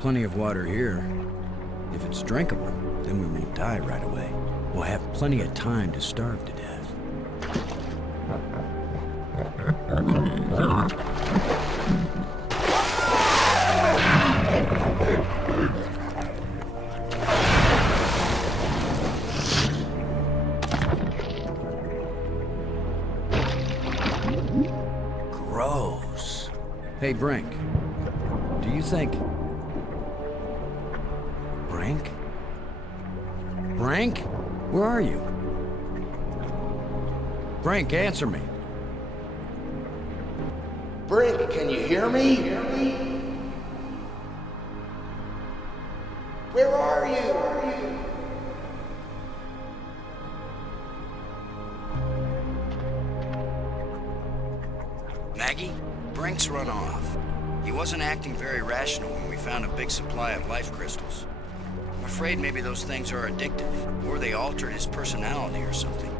Plenty of water here. If it's drinkable, then we won't die right away. We'll have plenty of time to starve to death. Gross. Hey, Brink. Do you think... Brink? Brink? Where are you? Brink, answer me. Brink, can you hear me? Where are you? Maggie? Brink's run off. He wasn't acting very rational when we found a big supply of life crystals. I'm afraid maybe those things are addictive, or they altered his personality or something.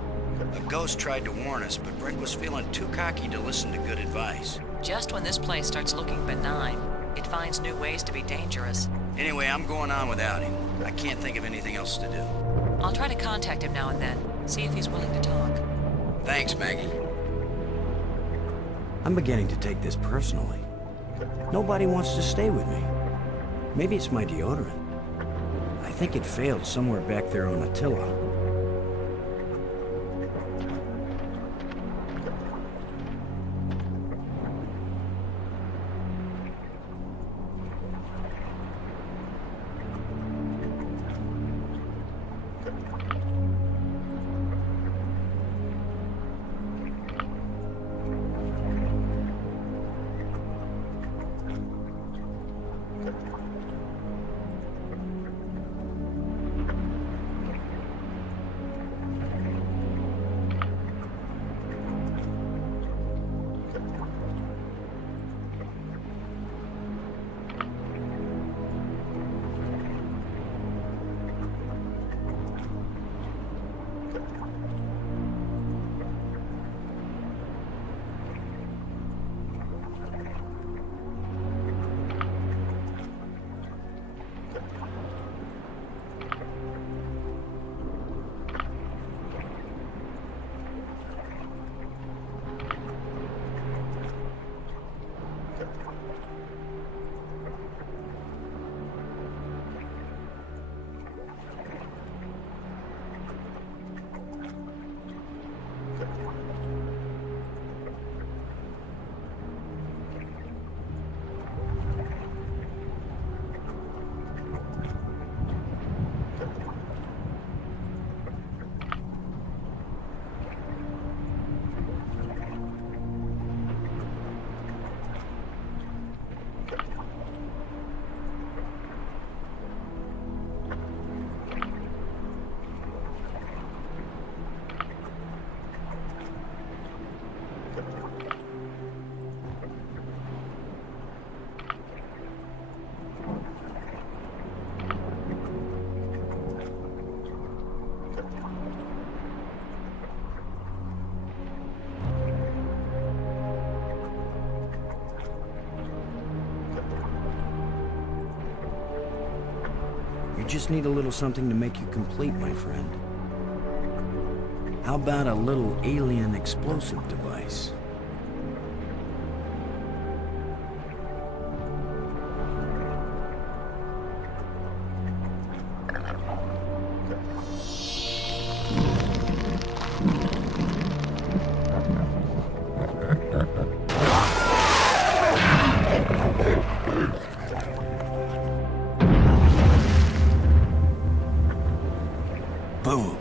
A ghost tried to warn us, but Brent was feeling too cocky to listen to good advice. Just when this place starts looking benign, it finds new ways to be dangerous. Anyway, I'm going on without him. I can't think of anything else to do. I'll try to contact him now and then, see if he's willing to talk. Thanks, Maggie. I'm beginning to take this personally. Nobody wants to stay with me. Maybe it's my deodorant. I think it failed somewhere back there on Attila. Just need a little something to make you complete, my friend. How about a little alien explosive device? Boom.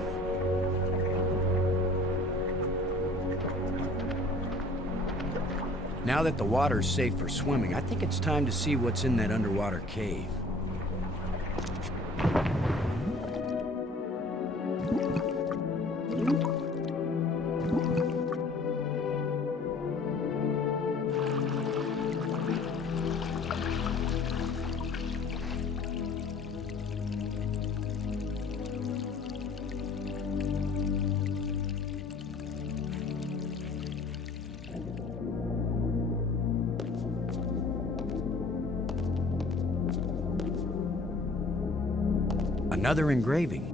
Now that the water's safe for swimming, I think it's time to see what's in that underwater cave. Another engraving.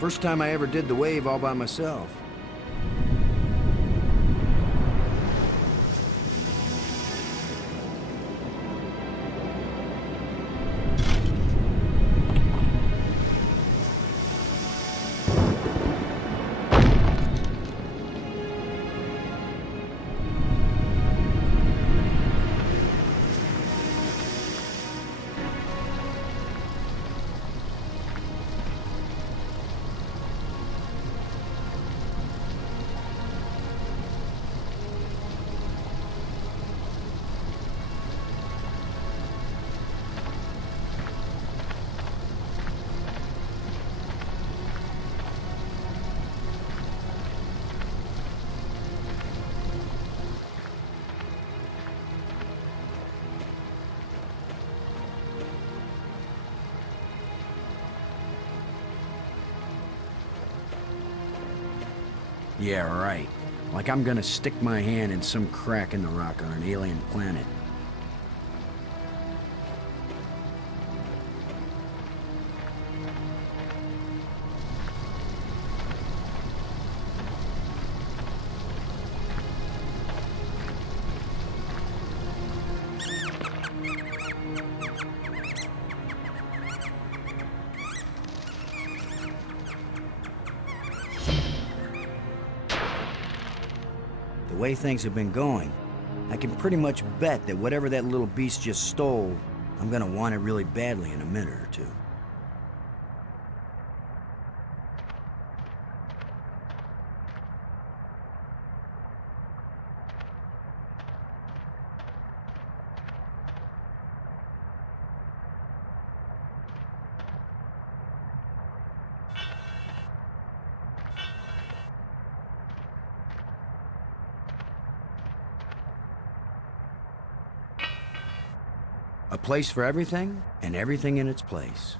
First time I ever did the wave all by myself. Yeah, right. Like I'm gonna stick my hand in some crack in the rock on an alien planet. The way things have been going, I can pretty much bet that whatever that little beast just stole, I'm gonna want it really badly in a minute or two. A place for everything, and everything in its place.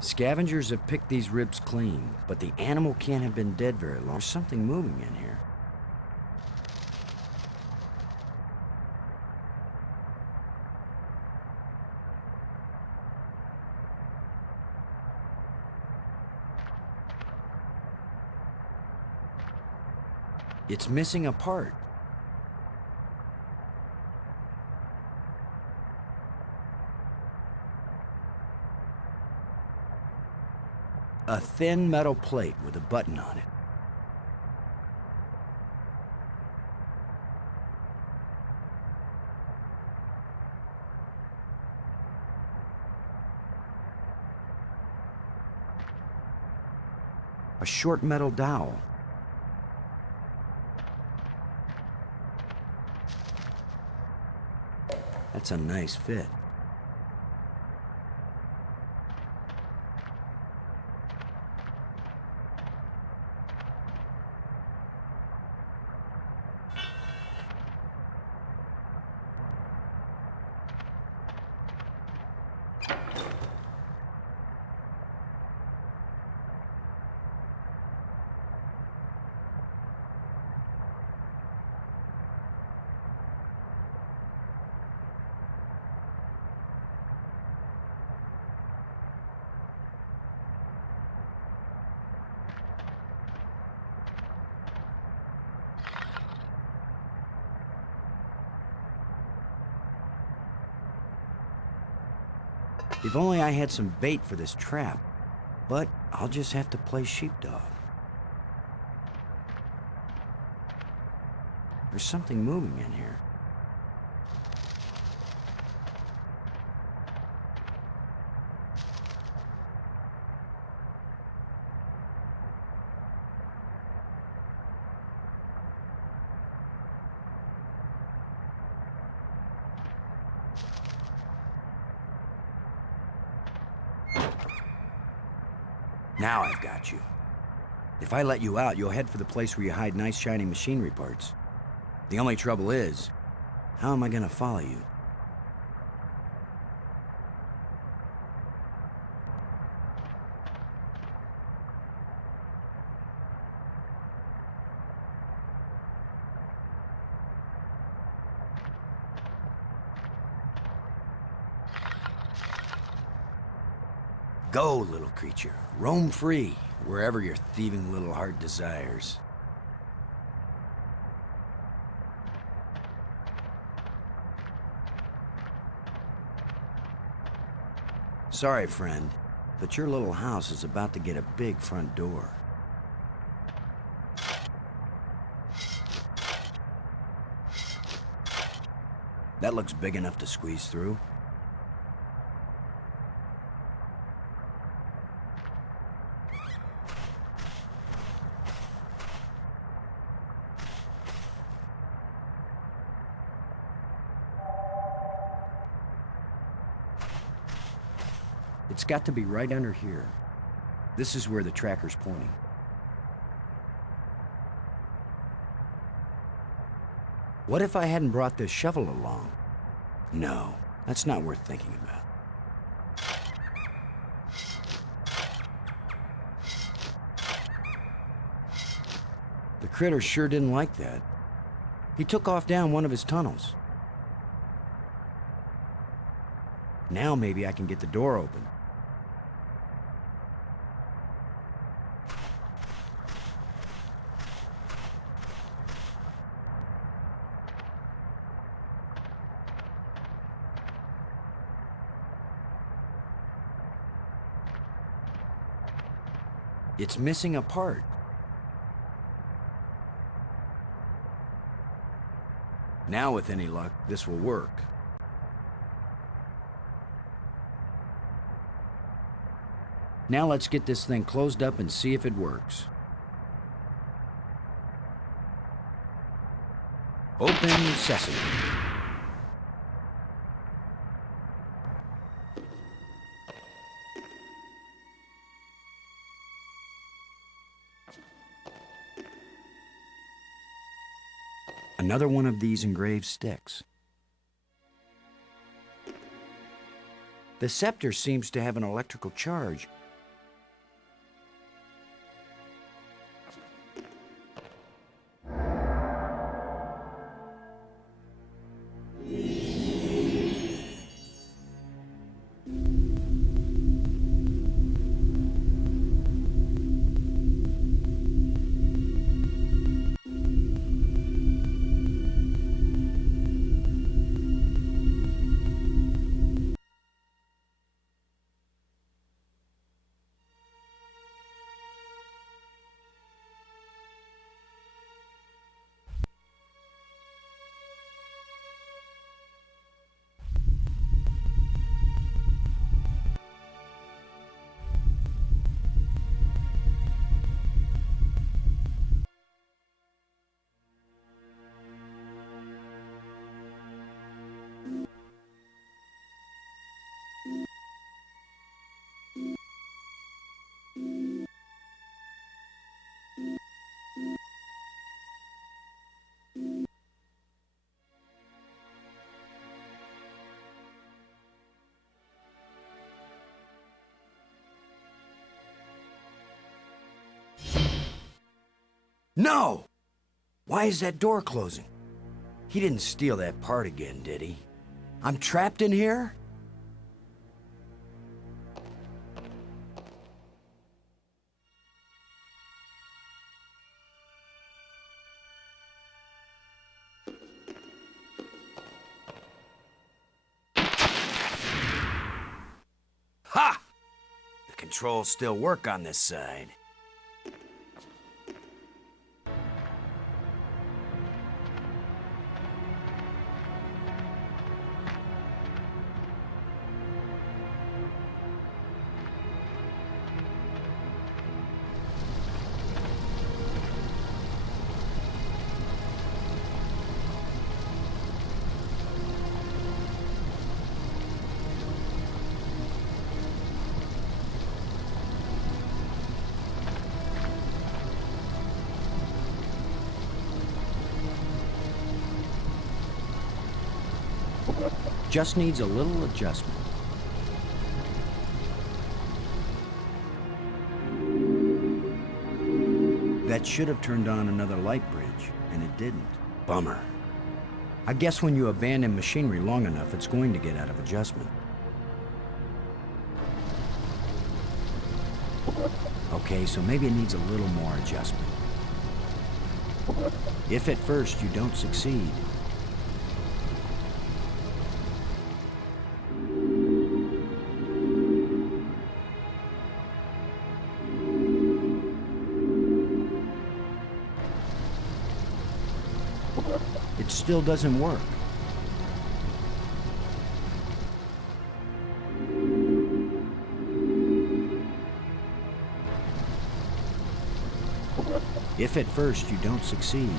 Scavengers have picked these ribs clean, but the animal can't have been dead very long. There's something moving in here. It's missing a part. A thin metal plate with a button on it. A short metal dowel. That's a nice fit. If only I had some bait for this trap. But I'll just have to play sheepdog. There's something moving in here. Now I've got you. If I let you out, you'll head for the place where you hide nice shiny machinery parts. The only trouble is, how am I gonna follow you? Go, little creature. Roam free, wherever your thieving little heart desires. Sorry, friend, but your little house is about to get a big front door. That looks big enough to squeeze through. It's got to be right under here. This is where the tracker's pointing. What if I hadn't brought this shovel along? No, that's not worth thinking about. The critter sure didn't like that. He took off down one of his tunnels. Now maybe I can get the door open. It's missing a part. Now, with any luck, this will work. Now let's get this thing closed up and see if it works. Open sesame. Another one of these engraved sticks. The scepter seems to have an electrical charge. No! Why is that door closing? He didn't steal that part again, did he? I'm trapped in here? Ha! The controls still work on this side. Just needs a little adjustment. That should have turned on another light bridge, and it didn't. Bummer. I guess when you abandon machinery long enough, it's going to get out of adjustment. Okay, so maybe it needs a little more adjustment. If at first you don't succeed, it still doesn't work. If at first you don't succeed,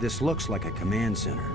this looks like a command center.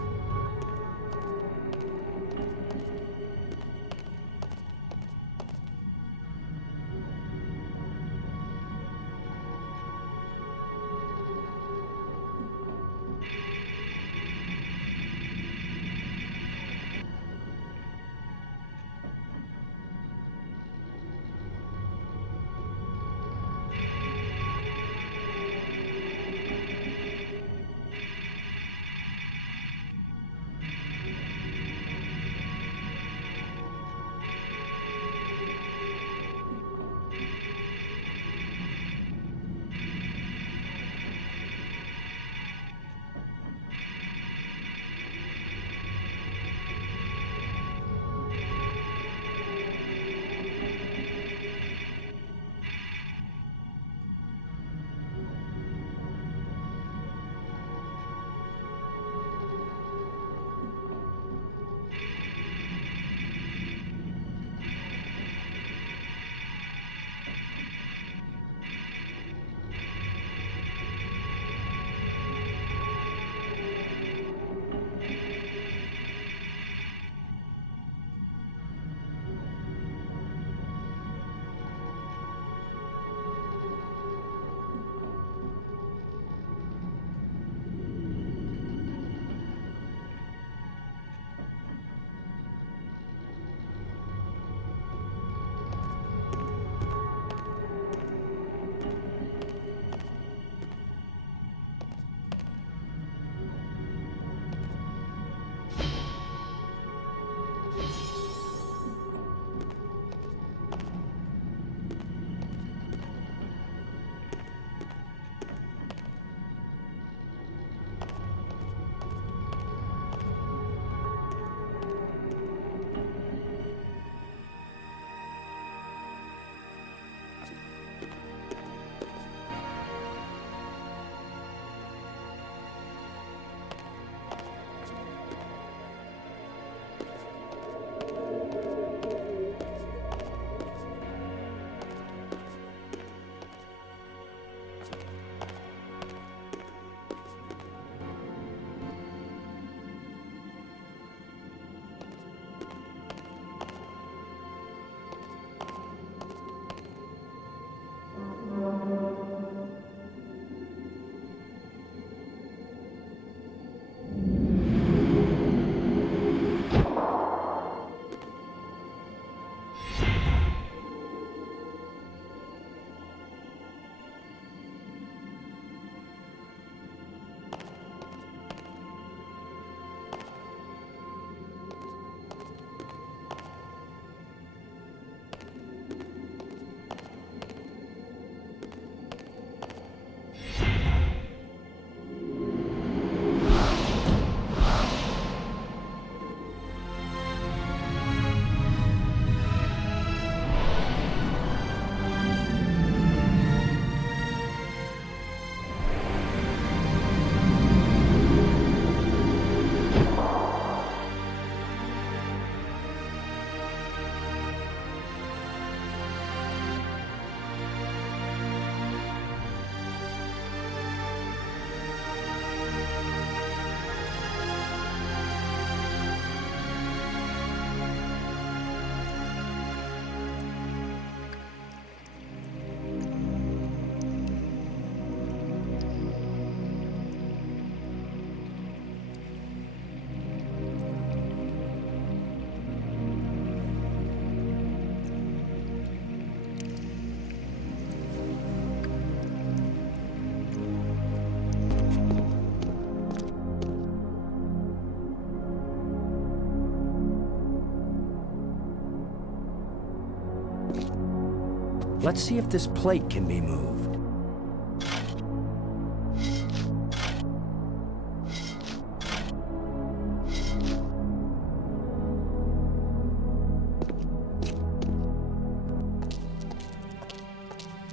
Let's see if this plate can be moved.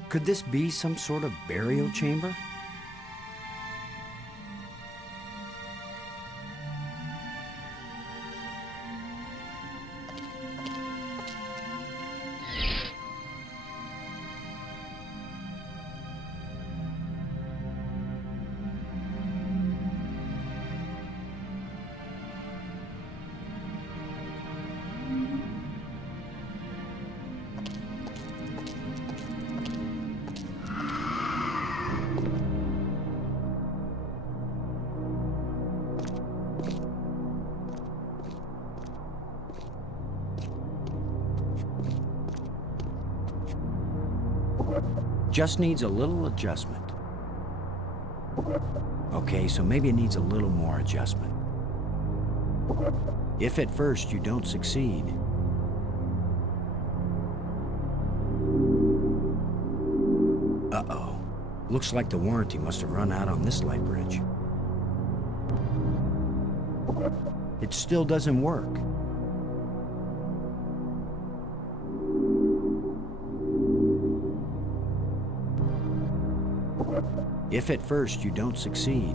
Could this be some sort of burial chamber? Just needs a little adjustment. Okay, so maybe it needs a little more adjustment. If at first you don't succeed, uh-oh. Looks like the warranty must have run out on this light bridge. It still doesn't work. If at first you don't succeed,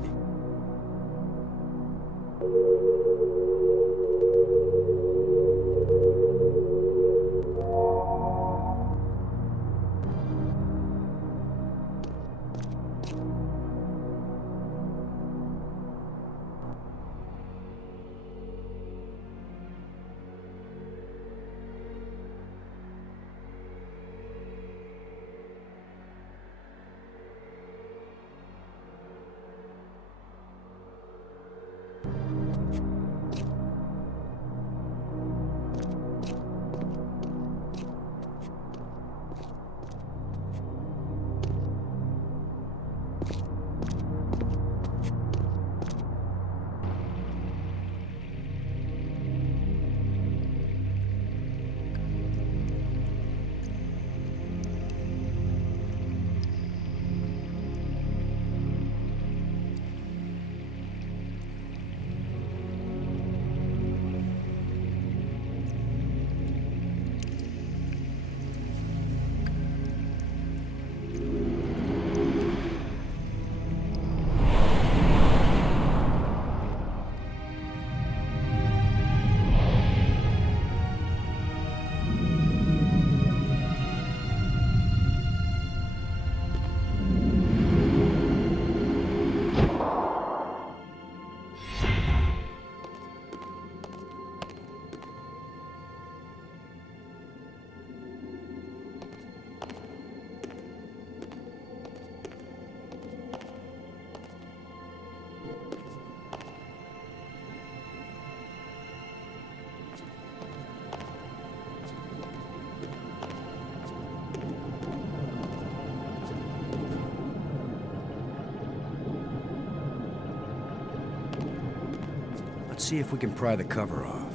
let's see if we can pry the cover off.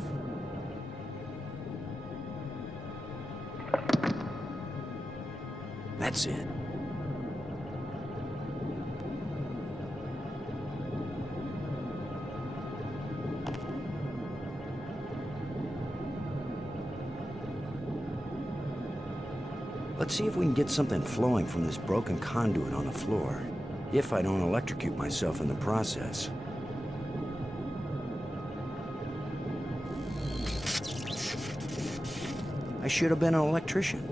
That's it. Let's see if we can get something flowing from this broken conduit on the floor, if I don't electrocute myself in the process. I should have been an electrician.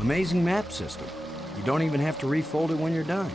Amazing map system. You don't even have to refold it when you're done.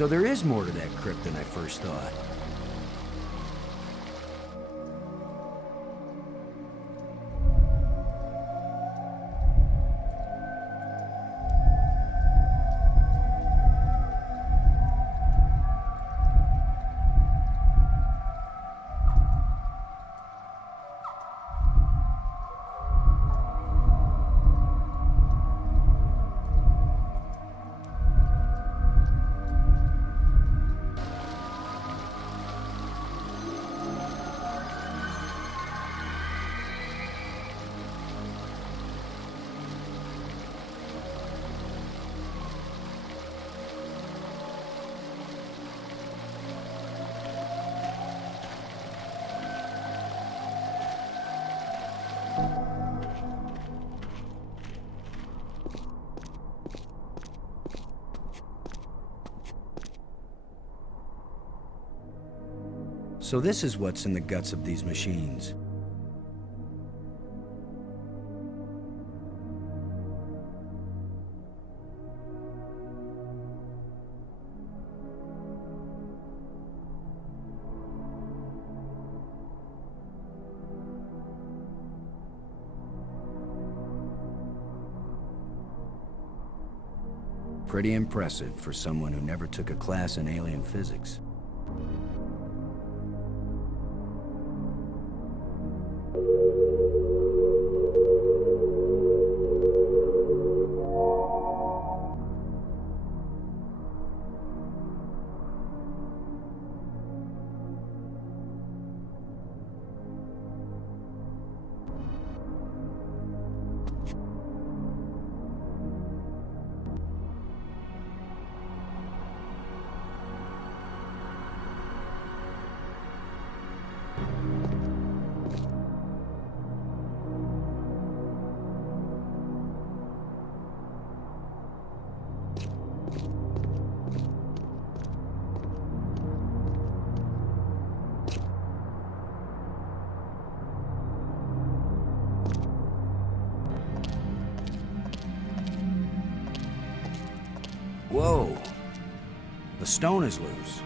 So there is more to that crypt than I first thought. So this is what's in the guts of these machines. Pretty impressive for someone who never took a class in alien physics. Whoa! The stone is loose.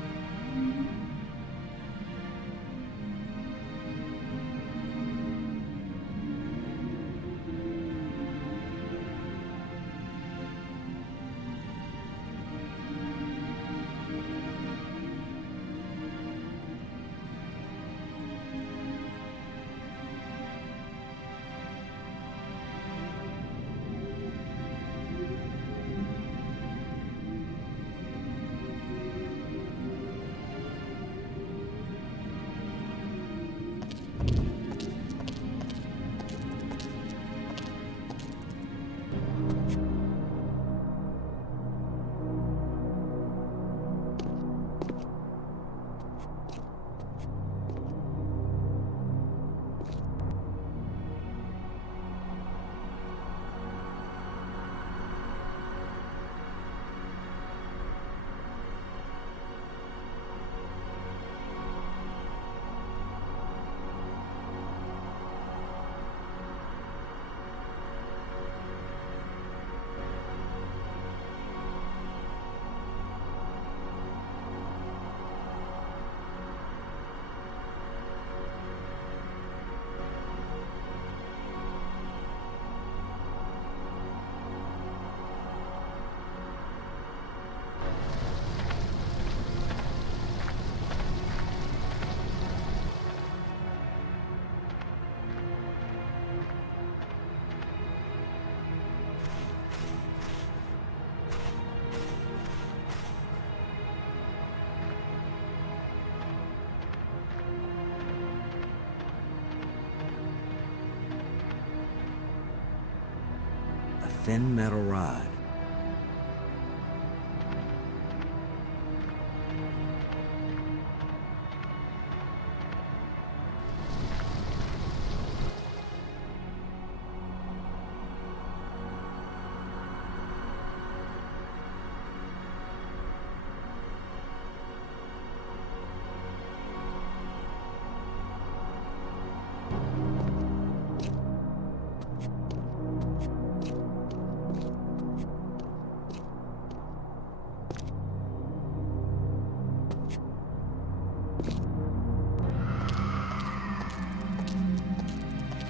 thin metal rod.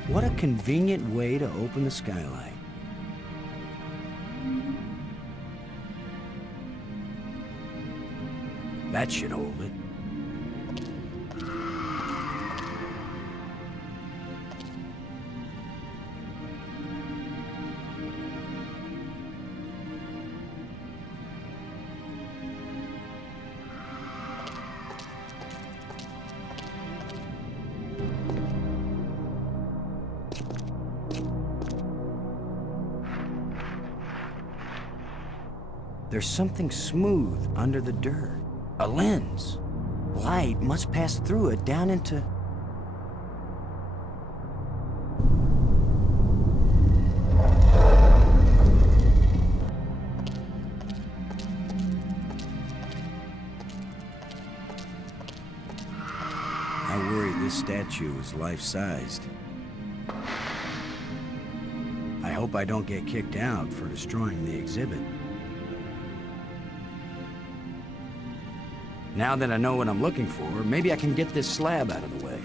What a convenient way to open the skylight. That should hold it. There's something smooth under the dirt. A lens. Light must pass through it down into... I worry this statue is life-sized. I hope I don't get kicked out for destroying the exhibit. Now that I know what I'm looking for, maybe I can get this slab out of the way.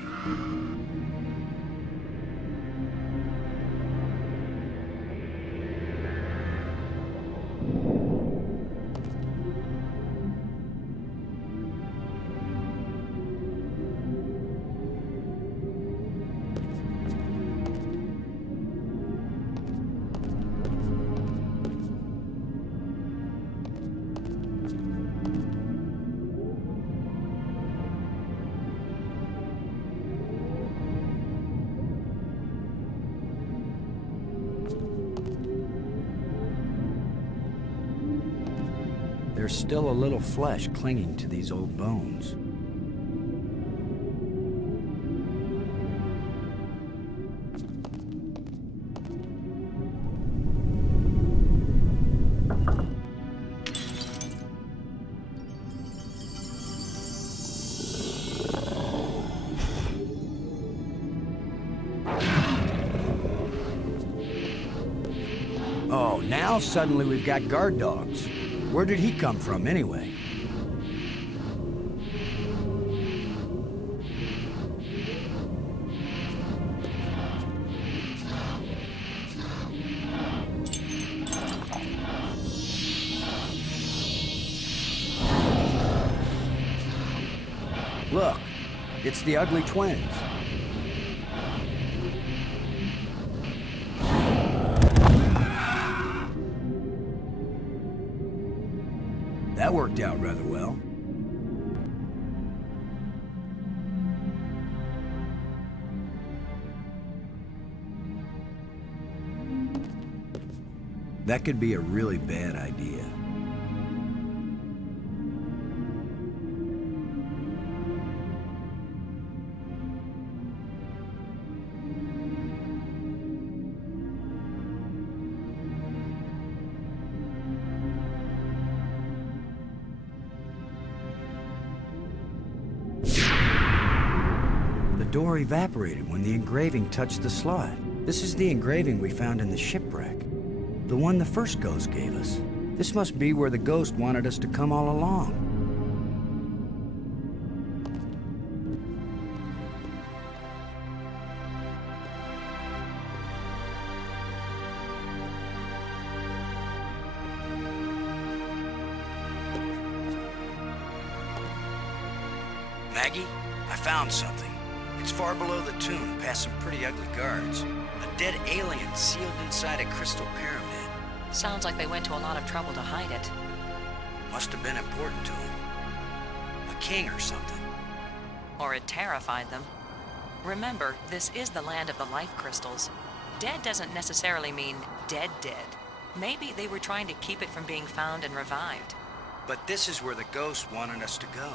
There's still a little flesh clinging to these old bones. Oh, now suddenly we've got guard dogs. Where did he come from, anyway? Look, it's the ugly twins. That worked out rather well. That could be a really bad idea. The door evaporated when the engraving touched the slot. This is the engraving we found in the shipwreck. The one the first ghost gave us. This must be where the ghost wanted us to come all along. Maggie, I found something. It's far below the tomb, past some pretty ugly guards. A dead alien sealed inside a crystal pyramid. Sounds like they went to a lot of trouble to hide it. Must have been important to him. A king or something. Or it terrified them. Remember, this is the land of the life crystals. Dead doesn't necessarily mean dead dead. Maybe they were trying to keep it from being found and revived. But this is where the ghost wanted us to go.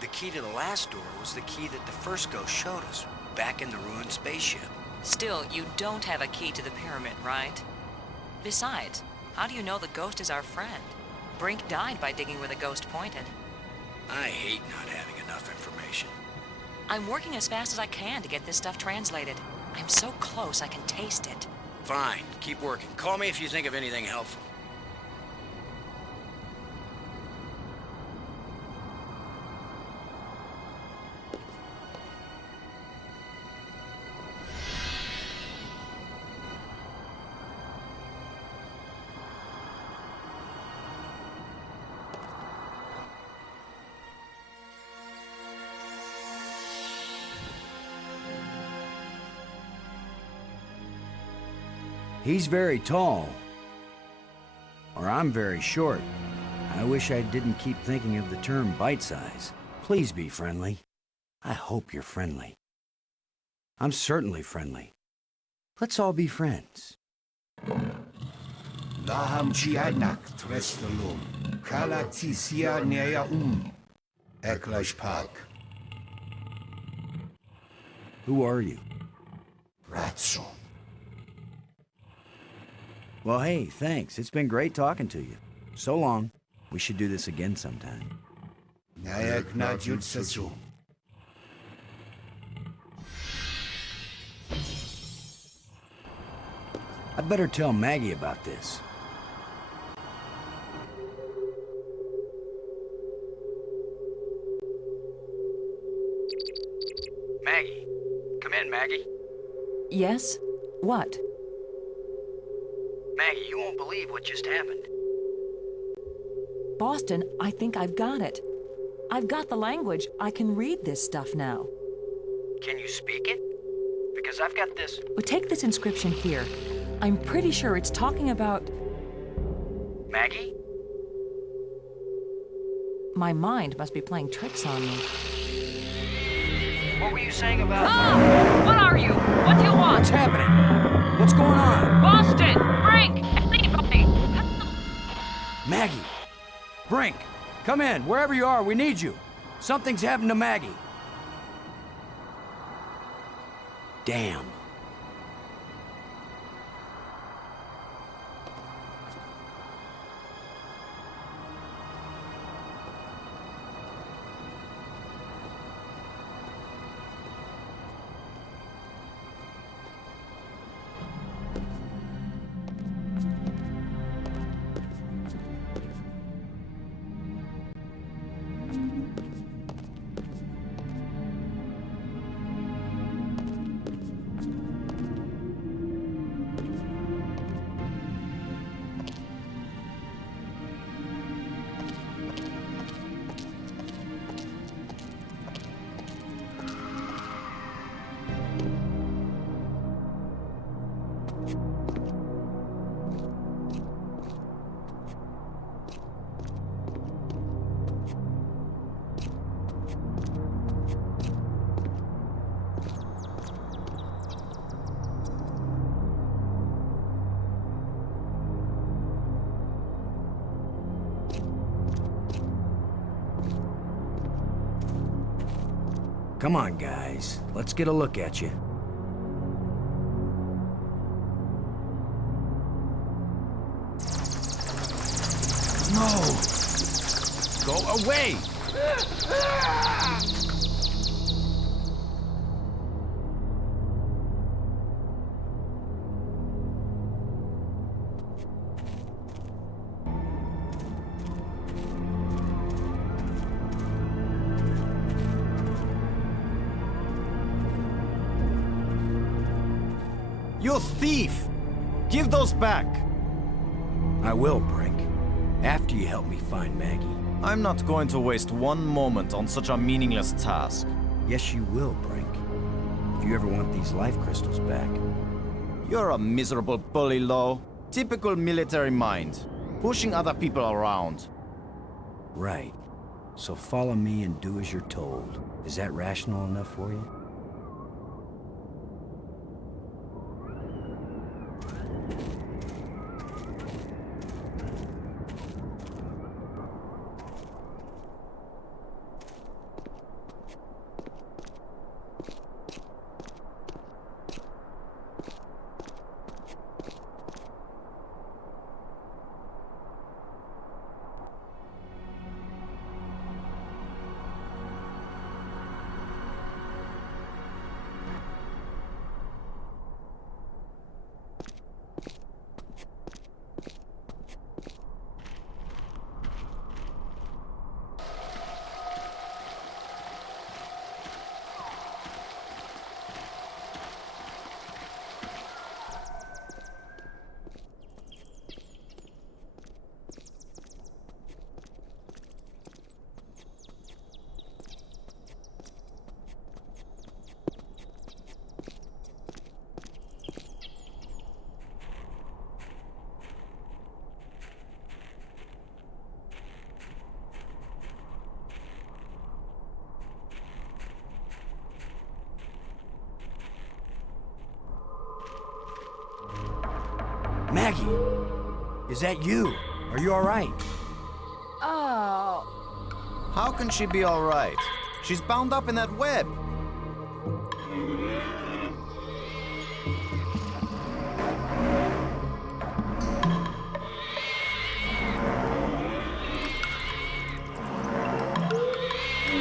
The key to the last door was the key that the first ghost showed us, back in the ruined spaceship. Still, you don't have a key to the pyramid, right? Besides, how do you know the ghost is our friend? Brink died by digging where the ghost pointed. I hate not having enough information. I'm working as fast as I can to get this stuff translated. I'm so close I can taste it. Fine, keep working. Call me if you think of anything helpful. He's very tall. Or I'm very short. I wish I didn't keep thinking of the term bite size. Please be friendly. I hope you're friendly. I'm certainly friendly. Let's all be friends. Laham Chianak Trestalum, Kalatisia Nea Eklash Park. Who are you? Ratso. Well, hey, thanks. It's been great talking to you. So long. We should do this again sometime. Nayak Najutsasu. I better tell Maggie about this. Maggie. Come in, Maggie. Yes? What? Maggie, you won't believe what just happened. Boston, I think I've got it. I've got the language. I can read this stuff now. Can you speak it? Because I've got this... But take this inscription here. I'm pretty sure it's talking about... Maggie? My mind must be playing tricks on me. What were you saying about... Oh! What are you? What do you want? What's happening? What's going on? Boston! Brink! Anybody! Maggie! Brink! Come in, wherever you are, we need you. Something's happened to Maggie. Damn. Come on, guys. Let's get a look at you. No! Go away! You thief! Give those back! I will, Brink. After you help me find Maggie. I'm not going to waste one moment on such a meaningless task. Yes, you will, Brink. If you ever want these life crystals back. You're a miserable bully, Lo. Typical military mind. Pushing other people around. Right. So follow me and do as you're told. Is that rational enough for you? Maggie! Is that you? Are you alright? Oh. How can she be all right? She's bound up in that web.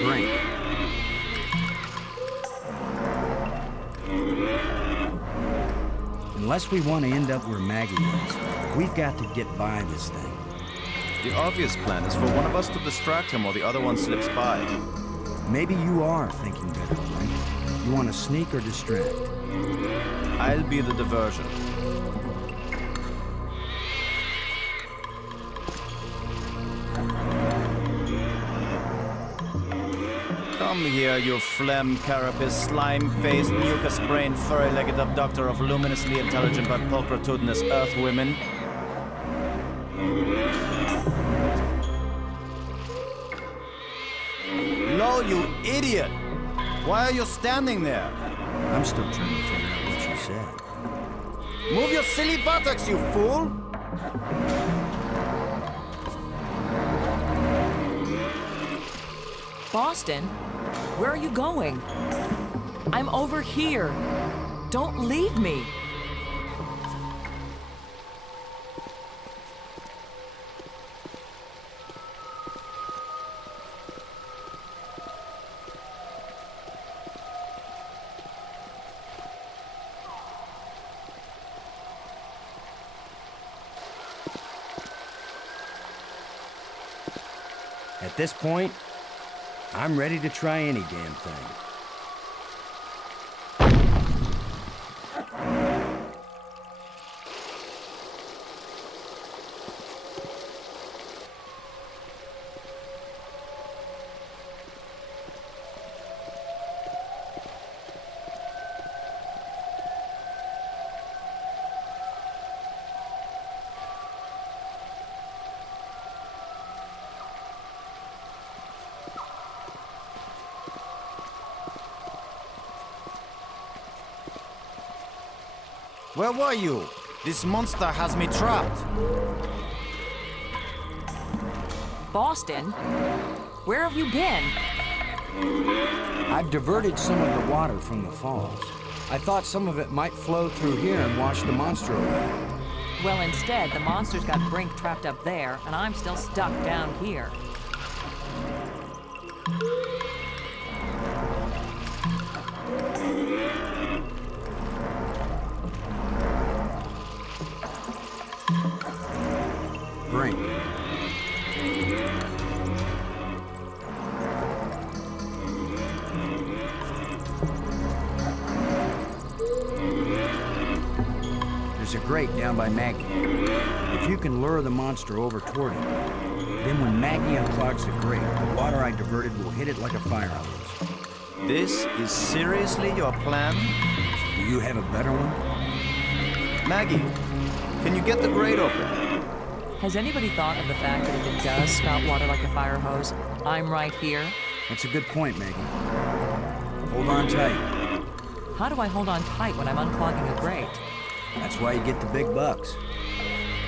Brink. Unless we want to end up where Maggie is, we've got to get by this thing. The obvious plan is for one of us to distract him while the other one slips by. Maybe you are thinking better, Brink. You want to sneak or distract? I'll be the diversion. Come here, you phlegm, carapace, slime-faced, mucus-brained, furry-legged abductor of luminously intelligent but pulchritudinous earth-women. Lo, you idiot! Why are you standing there? I'm still trying to figure out what you said. Move your silly buttocks, you fool! Boston? Where are you going? I'm over here. Don't leave me. At this point, I'm ready to try any damn thing. Where were you? This monster has me trapped. Boston? Where have you been? I've diverted some of the water from the falls. I thought some of it might flow through here and wash the monster away. Well, instead, the monster's got Brink trapped up there, and I'm still stuck down here. Brink. There's a grate down by Maggie. If you can lure the monster over toward it, then when Maggie unclogs the grate, the water I diverted will hit it like a fire hose. This is seriously your plan? Do you have a better one? Maggie, can you get the grate open? Has anybody thought of the fact that if it does spout water like a fire hose, I'm right here? That's a good point, Maggie. Hold on tight. How do I hold on tight when I'm unclogging a grate? That's why you get the big bucks.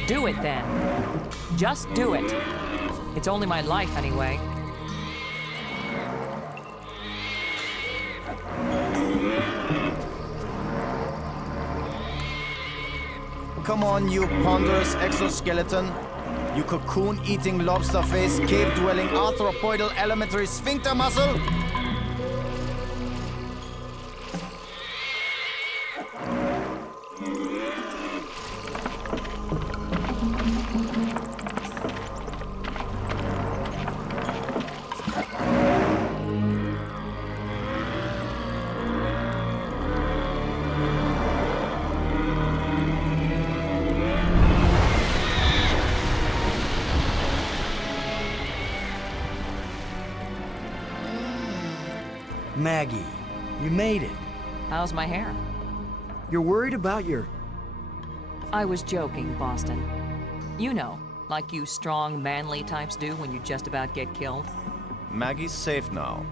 Do it then. Just do it. It's only my life anyway. Come on, you ponderous exoskeleton. You cocoon-eating, lobster-faced, cave-dwelling, arthropoidal elementary sphincter muscle. Maggie, you made it. How's my hair? You're worried about your... I was joking, Boston. You know, like you strong, manly types do when you just about get killed. Maggie's safe now.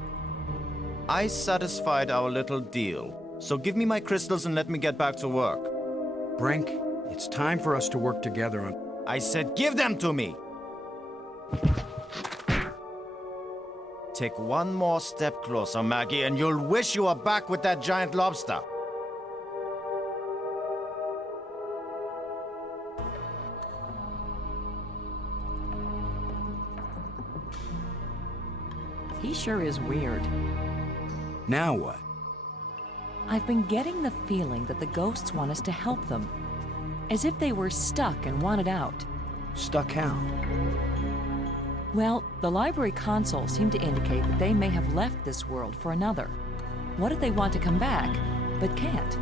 I satisfied our little deal, so give me my crystals and let me get back to work. Brink, It's time for us to work together on... I said give them to me! Take one more step closer, Maggie, and you'll wish you were back with that giant lobster. He sure is weird. Now what? I've been getting the feeling that the ghosts want us to help them. As if they were stuck and wanted out. Stuck how? Well, the library consoles seem to indicate that they may have left this world for another. What if they want to come back, but can't?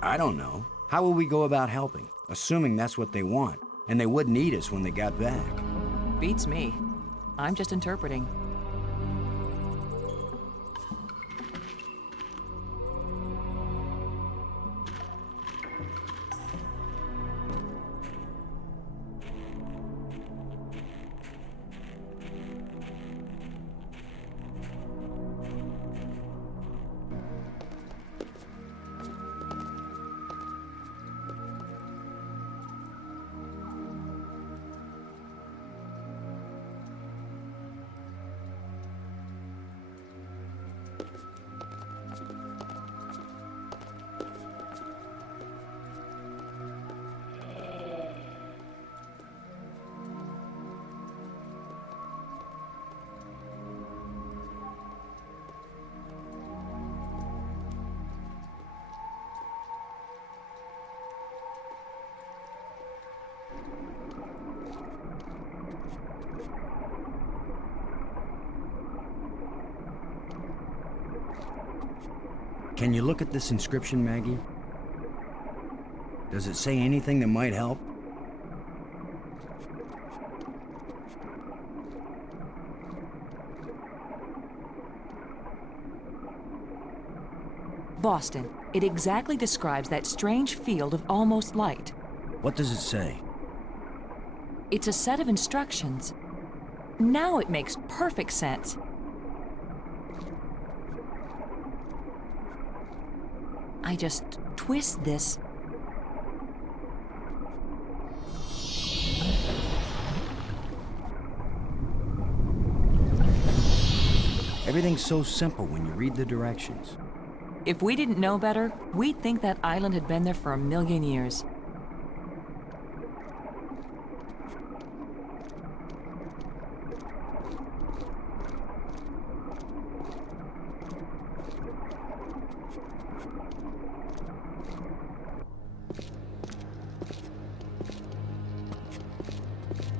I don't know. How will we go about helping? Assuming that's what they want, and they wouldn't eat us when they got back. Beats me. I'm just interpreting. Can you look at this inscription, Maggie? Does it say anything that might help? Boston. It exactly describes that strange field of almost light. What does it say? It's a set of instructions. Now it makes perfect sense. I just twist this. Everything's so simple when you read the directions. If we didn't know better, we'd think that island had been there for 1,000,000 years.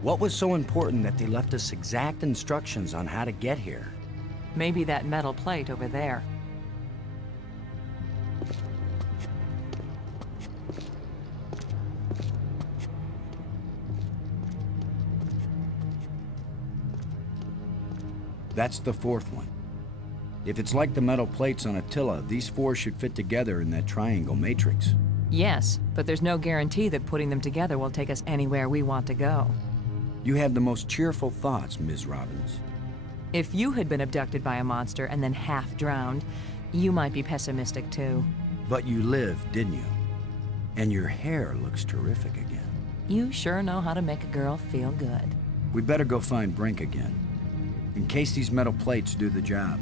What was so important that they left us exact instructions on how to get here? Maybe that metal plate over there. That's the fourth one. If it's like the metal plates on Attila, these four should fit together in that triangle matrix. Yes, but there's no guarantee that putting them together will take us anywhere we want to go. You have the most cheerful thoughts, Ms. Robbins. If you had been abducted by a monster and then half drowned, you might be pessimistic too. But you lived, didn't you? And your hair looks terrific again. You sure know how to make a girl feel good. We better go find Brink again, in case these metal plates do the job.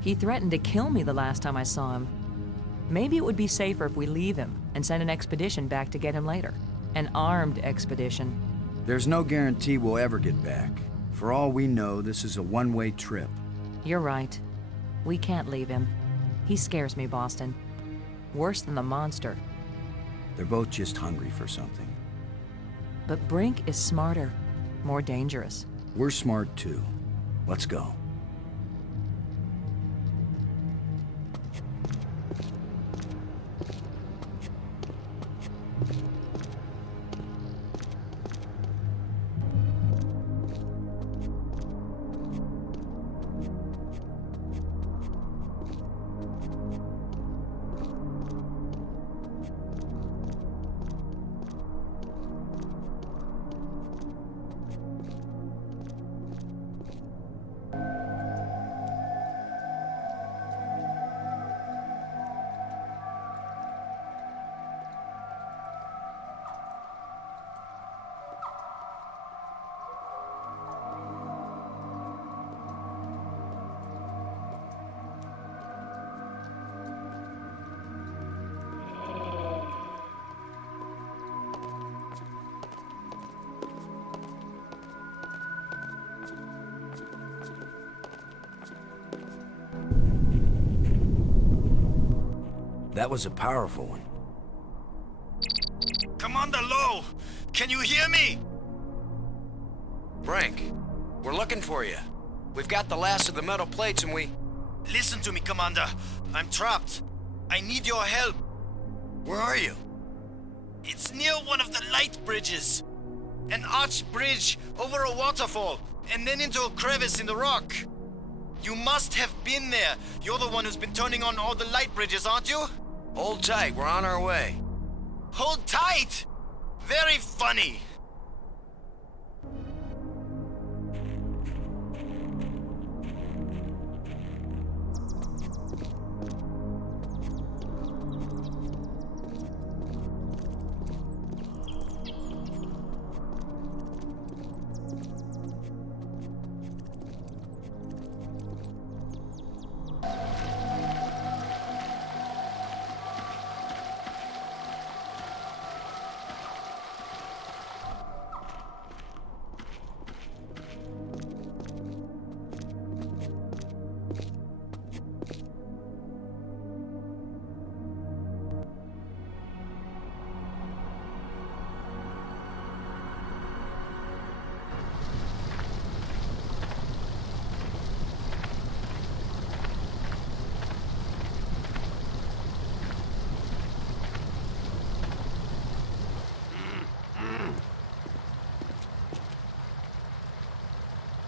He threatened to kill me the last time I saw him. Maybe it would be safer if we leave him and send an expedition back to get him later. An armed expedition. There's no guarantee we'll ever get back. For all we know, this is a one-way trip. You're right. We can't leave him. He scares me, Boston. Worse than the monster. They're both just hungry for something. But Brink is smarter, more dangerous. We're smart too. Let's go. That was a powerful one. Commander Lowe! Can you hear me? Brink, we're looking for you. We've got the last of the metal plates and we... Listen to me, Commander. I'm trapped. I need your help. Where are you? It's near one of the light bridges. An arched bridge over a waterfall, and then into a crevice in the rock. You must have been there. You're the one who's been turning on all the light bridges, aren't you? Hold tight, we're on our way. Hold tight! Very funny.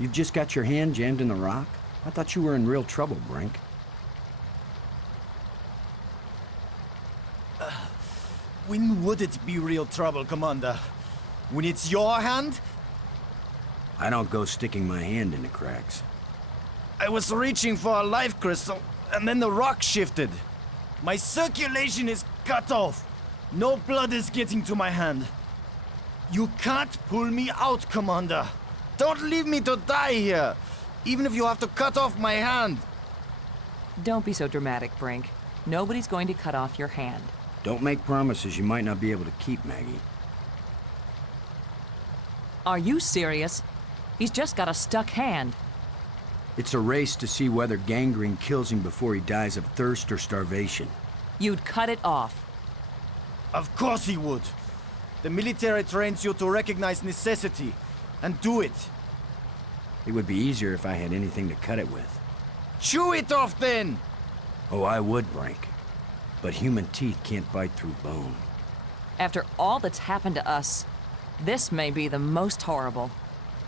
You've just got your hand jammed in the rock? I thought you were in real trouble, Brink. When would it be real trouble, Commander? When it's your hand? I don't go sticking my hand in the cracks. I was reaching for a life crystal, and then the rock shifted. My circulation is cut off. No blood is getting to my hand. You can't pull me out, Commander. Don't leave me to die here, even if you have to cut off my hand. Don't be so dramatic, Brink. Nobody's going to cut off your hand. Don't make promises you might not be able to keep, Maggie. Are you serious? He's just got a stuck hand. It's a race to see whether gangrene kills him before he dies of thirst or starvation. You'd cut it off. Of course he would. The military trains you to recognize necessity and do it. It would be easier if I had anything to cut it with. Chew it off then! Oh, I would, Brink. But human teeth can't bite through bone. After all that's happened to us, this may be the most horrible.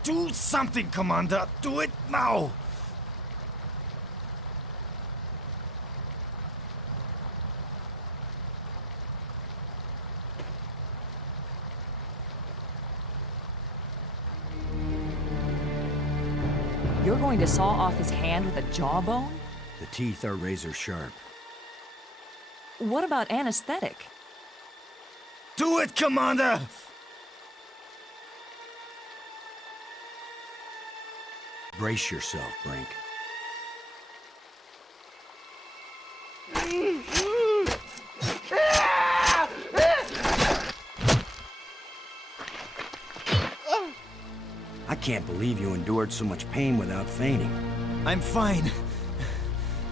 Do something, Commander! Do it now! You're going to saw off his hand with a jawbone? The teeth are razor sharp. What about anesthetic? Do it, Commander! Brace yourself, Brink. I can't believe you endured so much pain without fainting. I'm fine.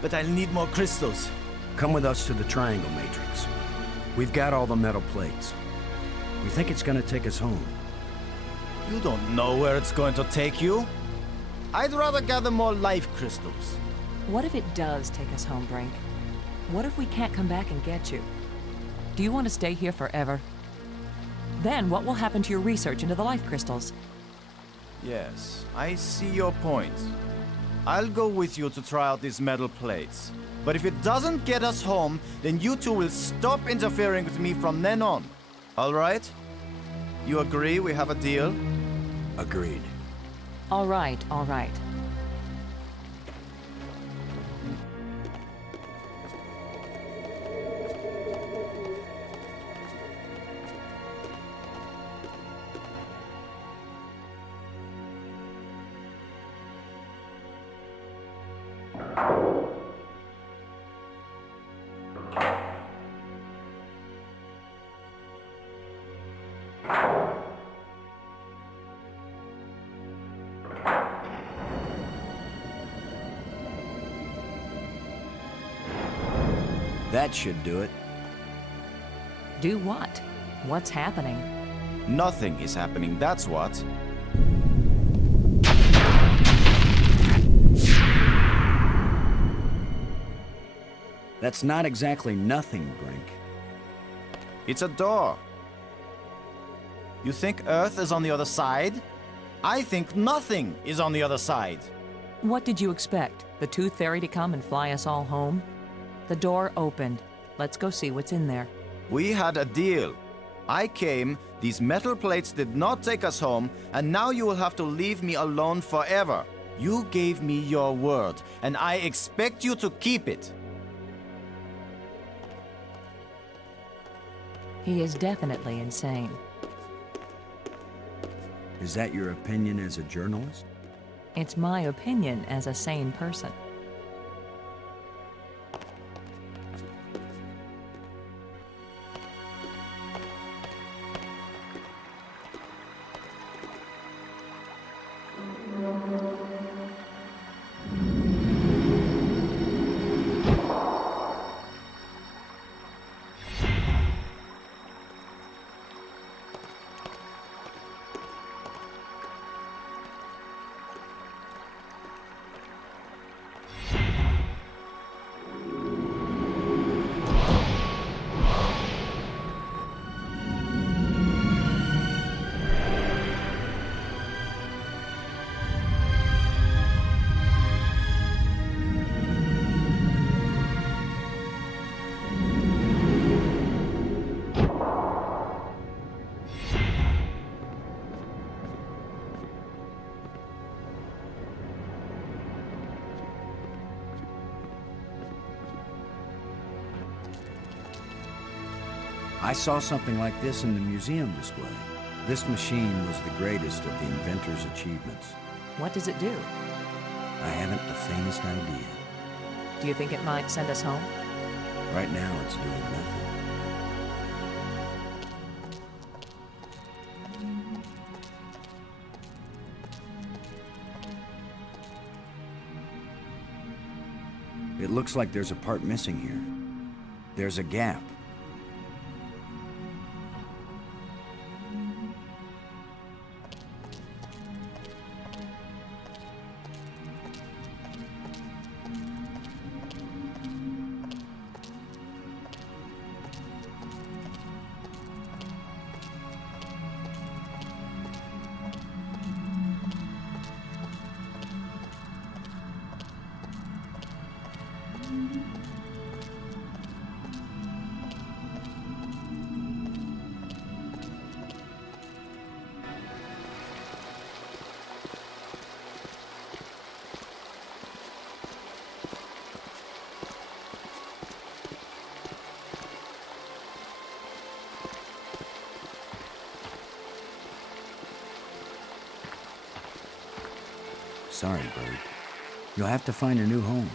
But I'll need more crystals. Come with us to the Triangle Matrix. We've got all the metal plates. We think it's gonna take us home. You don't know where it's going to take you. I'd rather gather more life crystals. What if it does take us home, Brink? What if we can't come back and get you? Do you want to stay here forever? Then what will happen to your research into the life crystals? Yes, I see your point. I'll go with you to try out these metal plates. But if it doesn't get us home, then you two will stop interfering with me from then on. All right? You agree we have a deal? Agreed. All right, all right. That should do it. Do what? What's happening? Nothing is happening, that's what. That's not exactly nothing, Brink. It's a door. You think Earth is on the other side? I think nothing is on the other side. What did you expect? The Tooth Fairy to come and fly us all home? The door opened. Let's go see what's in there. We had a deal. I came, these metal plates did not take us home, and now you will have to leave me alone forever. You gave me your word, and I expect you to keep it. He is definitely insane. Is that your opinion as a journalist? It's my opinion as a sane person. I saw something like this in the museum display. This machine was the greatest of the inventor's achievements. What does it do? I haven't the faintest idea. Do you think it might send us home? Right now, it's doing nothing. It looks like there's a part missing here. There's a gap. Sorry, Bird. You'll have to find a new home.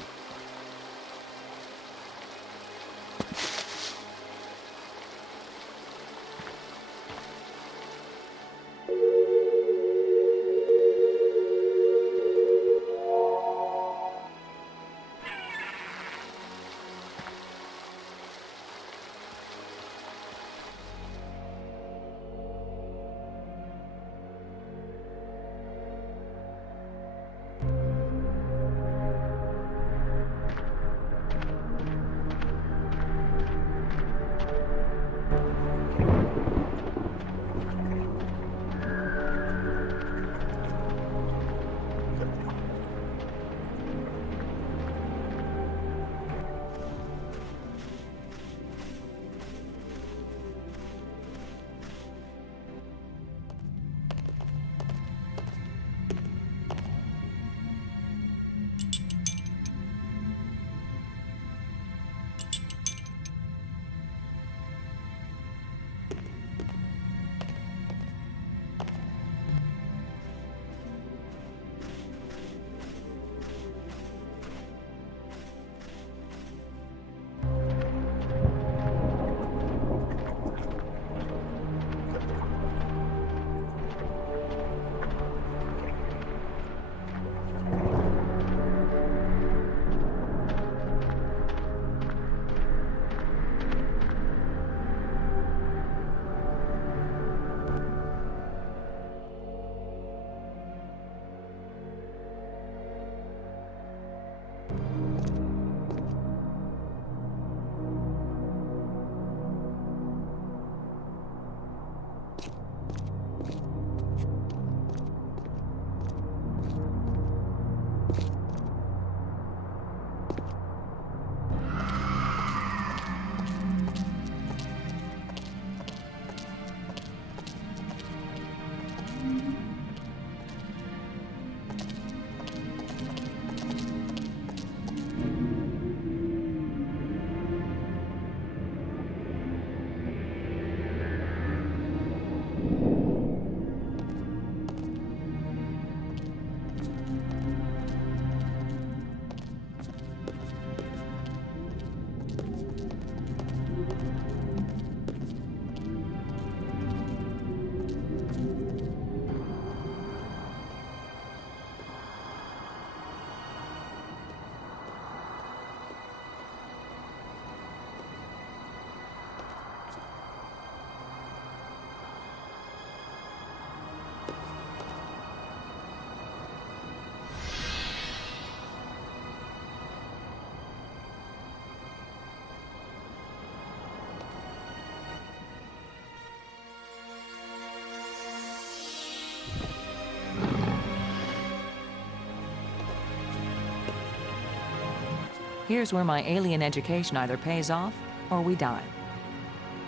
Here's where my alien education either pays off or we die.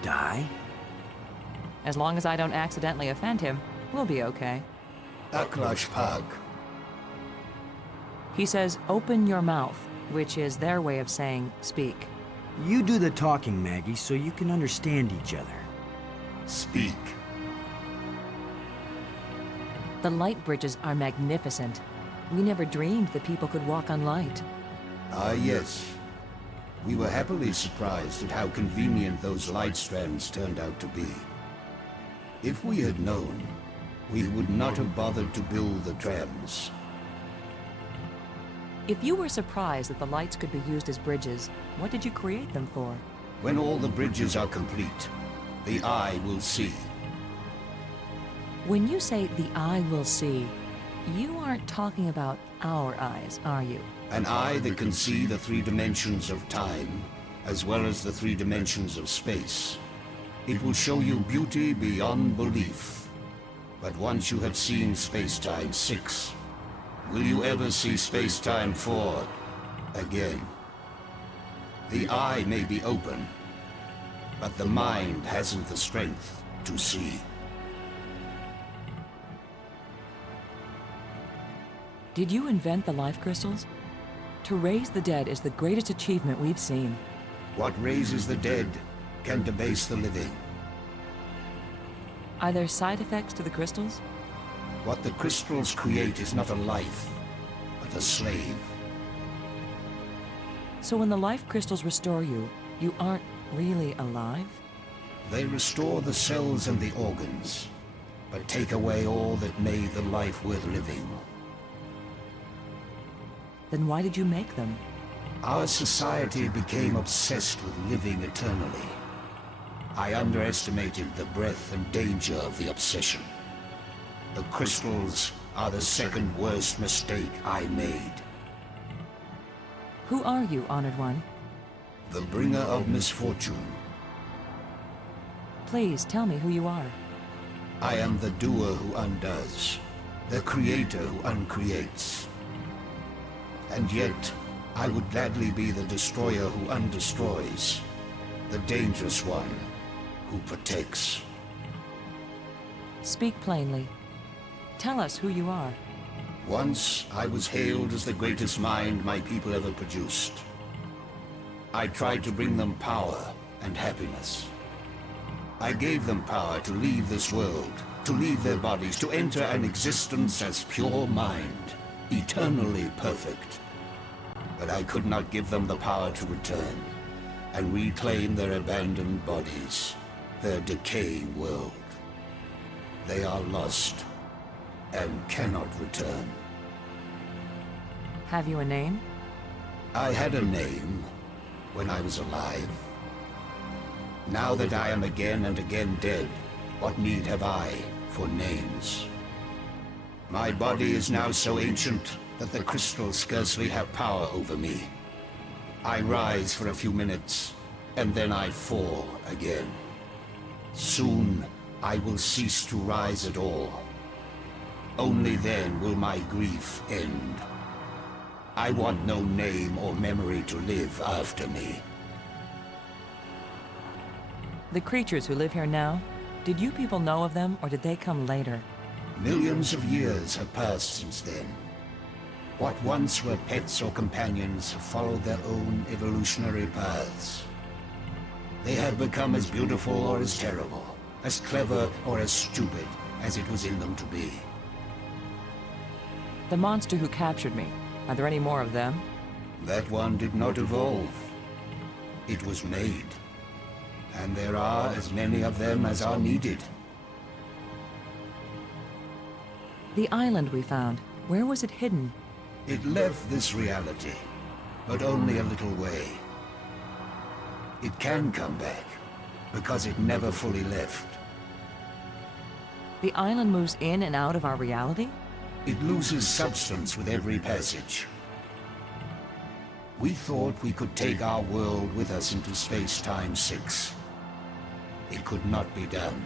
Die? As long as I don't accidentally offend him, we'll be okay. Aklash Pag. He says, open your mouth, which is their way of saying speak. You do the talking, Maggie, so you can understand each other. Speak. The light bridges are magnificent. We never dreamed that people could walk on light. Ah, yes. We were happily surprised at how convenient those light strands turned out to be. If we had known, we would not have bothered to build the trams. If you were surprised that the lights could be used as bridges, what did you create them for? When all the bridges are complete, the eye will see. When you say the eye will see, you aren't talking about our eyes, are you? An eye that can see the 3 dimensions of time, as well as the 3 dimensions of space. It will show you beauty beyond belief. But once you have seen Space-Time 6, will you ever see Space-Time 4 again? The eye may be open, but the mind hasn't the strength to see. Did you invent the life crystals? To raise the dead is the greatest achievement we've seen. What raises the dead can debase the living. Are there side effects to the crystals? What the crystals create is not a life, but a slave. So when the life crystals restore you, you aren't really alive? They restore the cells and the organs, but take away all that made the life worth living. Then why did you make them? Our society became obsessed with living eternally. I underestimated the breadth and danger of the obsession. The crystals are the second worst mistake I made. Who are you, Honored One? The bringer of misfortune. Please tell me who you are. I am the doer who undoes, the creator who uncreates. And yet, I would gladly be the destroyer who undestroys, the dangerous one who protects. Speak plainly. Tell us who you are. Once, I was hailed as the greatest mind my people ever produced. I tried to bring them power and happiness. I gave them power to leave this world, to leave their bodies, to enter an existence as pure mind, eternally perfect. But I could not give them the power to return and reclaim their abandoned bodies, their decaying world. They are lost and cannot return. Have you a name? I had a name when I was alive. Now that I am again and again dead, what need have I for names? My body is now so ancient that the crystals scarcely have power over me. I rise for a few minutes, and then I fall again. Soon, I will cease to rise at all. Only then will my grief end. I want no name or memory to live after me. The creatures who live here now, did you people know of them, or did they come later? Millions of years have passed since then. What once were pets or companions have followed their own evolutionary paths. They have become as beautiful or as terrible, as clever or as stupid as it was in them to be. The monster who captured me, are there any more of them? That one did not evolve. It was made. And there are as many of them as are needed. The island we found, where was it hidden? It left this reality, but only a little way. It can come back, because it never fully left. The island moves in and out of our reality? It loses substance with every passage. We thought we could take our world with us into Space-Time 6. It could not be done.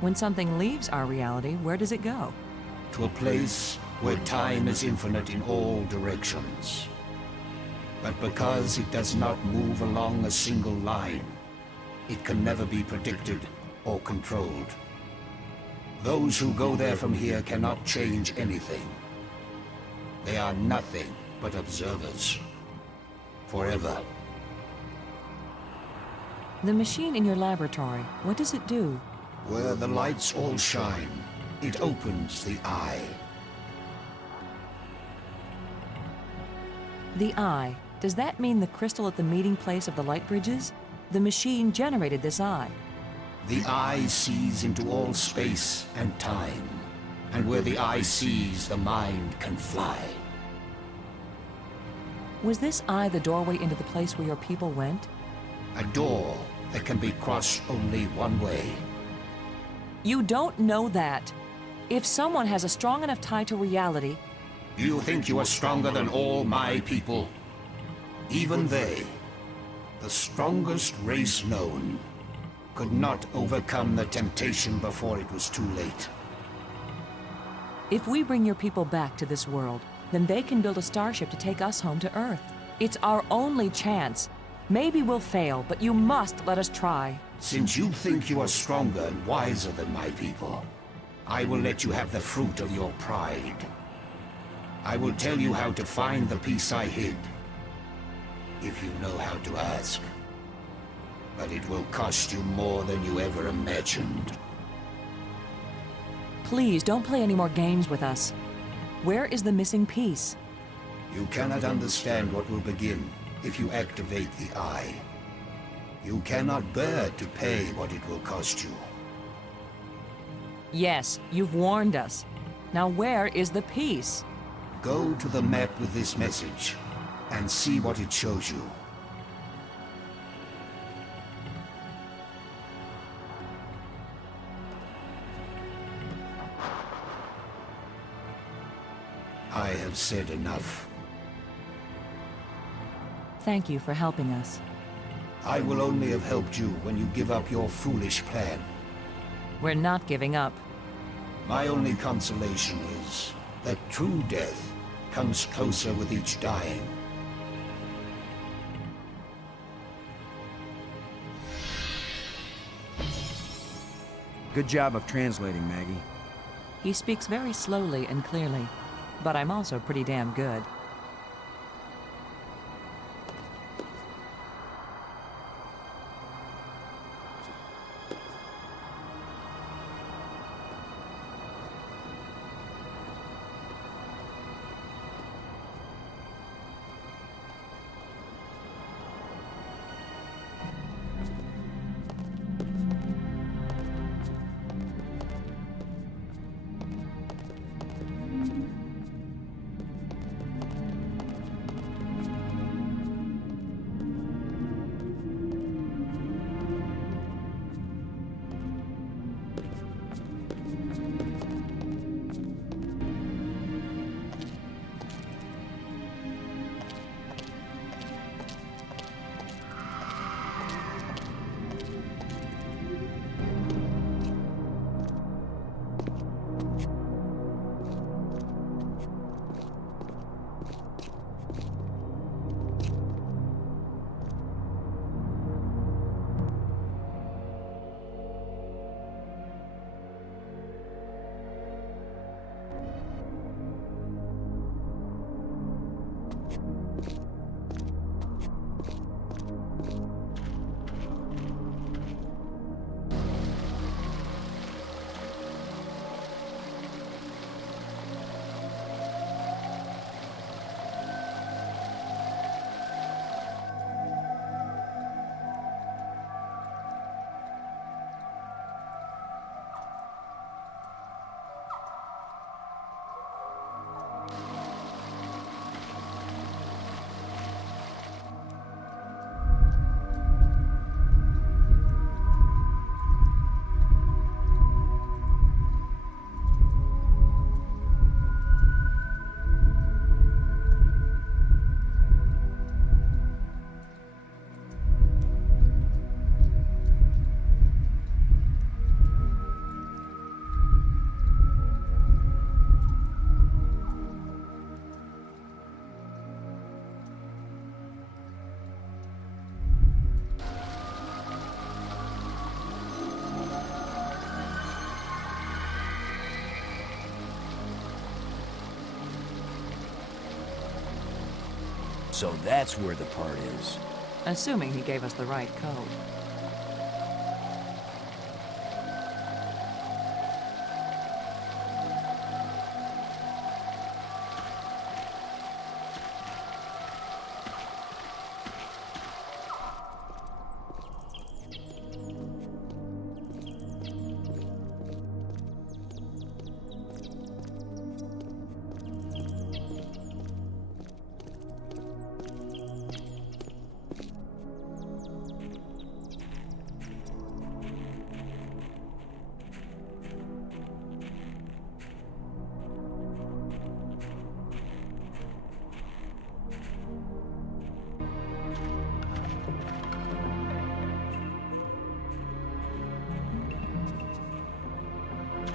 When something leaves our reality, where does it go? To a place where time is infinite in all directions. But because it does not move along a single line, it can never be predicted or controlled. Those who go there from here cannot change anything. They are nothing but observers. Forever. The machine in your laboratory, what does it do? Where the lights all shine, it opens the eye. The eye. Does that mean the crystal at the meeting place of the light bridges? The machine generated this eye. The eye sees into all space and time. And where the eye sees, the mind can fly. Was this eye the doorway into the place where your people went? A door that can be crossed only one way. You don't know that. If someone has a strong enough tie to reality... You think you are stronger than all my people? Even they, the strongest race known, could not overcome the temptation before it was too late. If we bring your people back to this world, then they can build a starship to take us home to Earth. It's our only chance. Maybe we'll fail, but you must let us try. Since you think you are stronger and wiser than my people, I will let you have the fruit of your pride. I will tell you how to find the piece I hid, if you know how to ask. But it will cost you more than you ever imagined. Please, don't play any more games with us. Where is the missing piece? You cannot understand what will begin if you activate the eye. You cannot bear to pay what it will cost you. Yes, you've warned us. Now where is the piece? Go to the map with this message and see what it shows you. I have said enough. Thank you for helping us. I will only have helped you when you give up your foolish plan. We're not giving up. My only consolation is that true death comes closer with each dying. Good job of translating, Maggie. He speaks very slowly and clearly, but I'm also pretty damn good. So that's where the part is. Assuming he gave us the right code.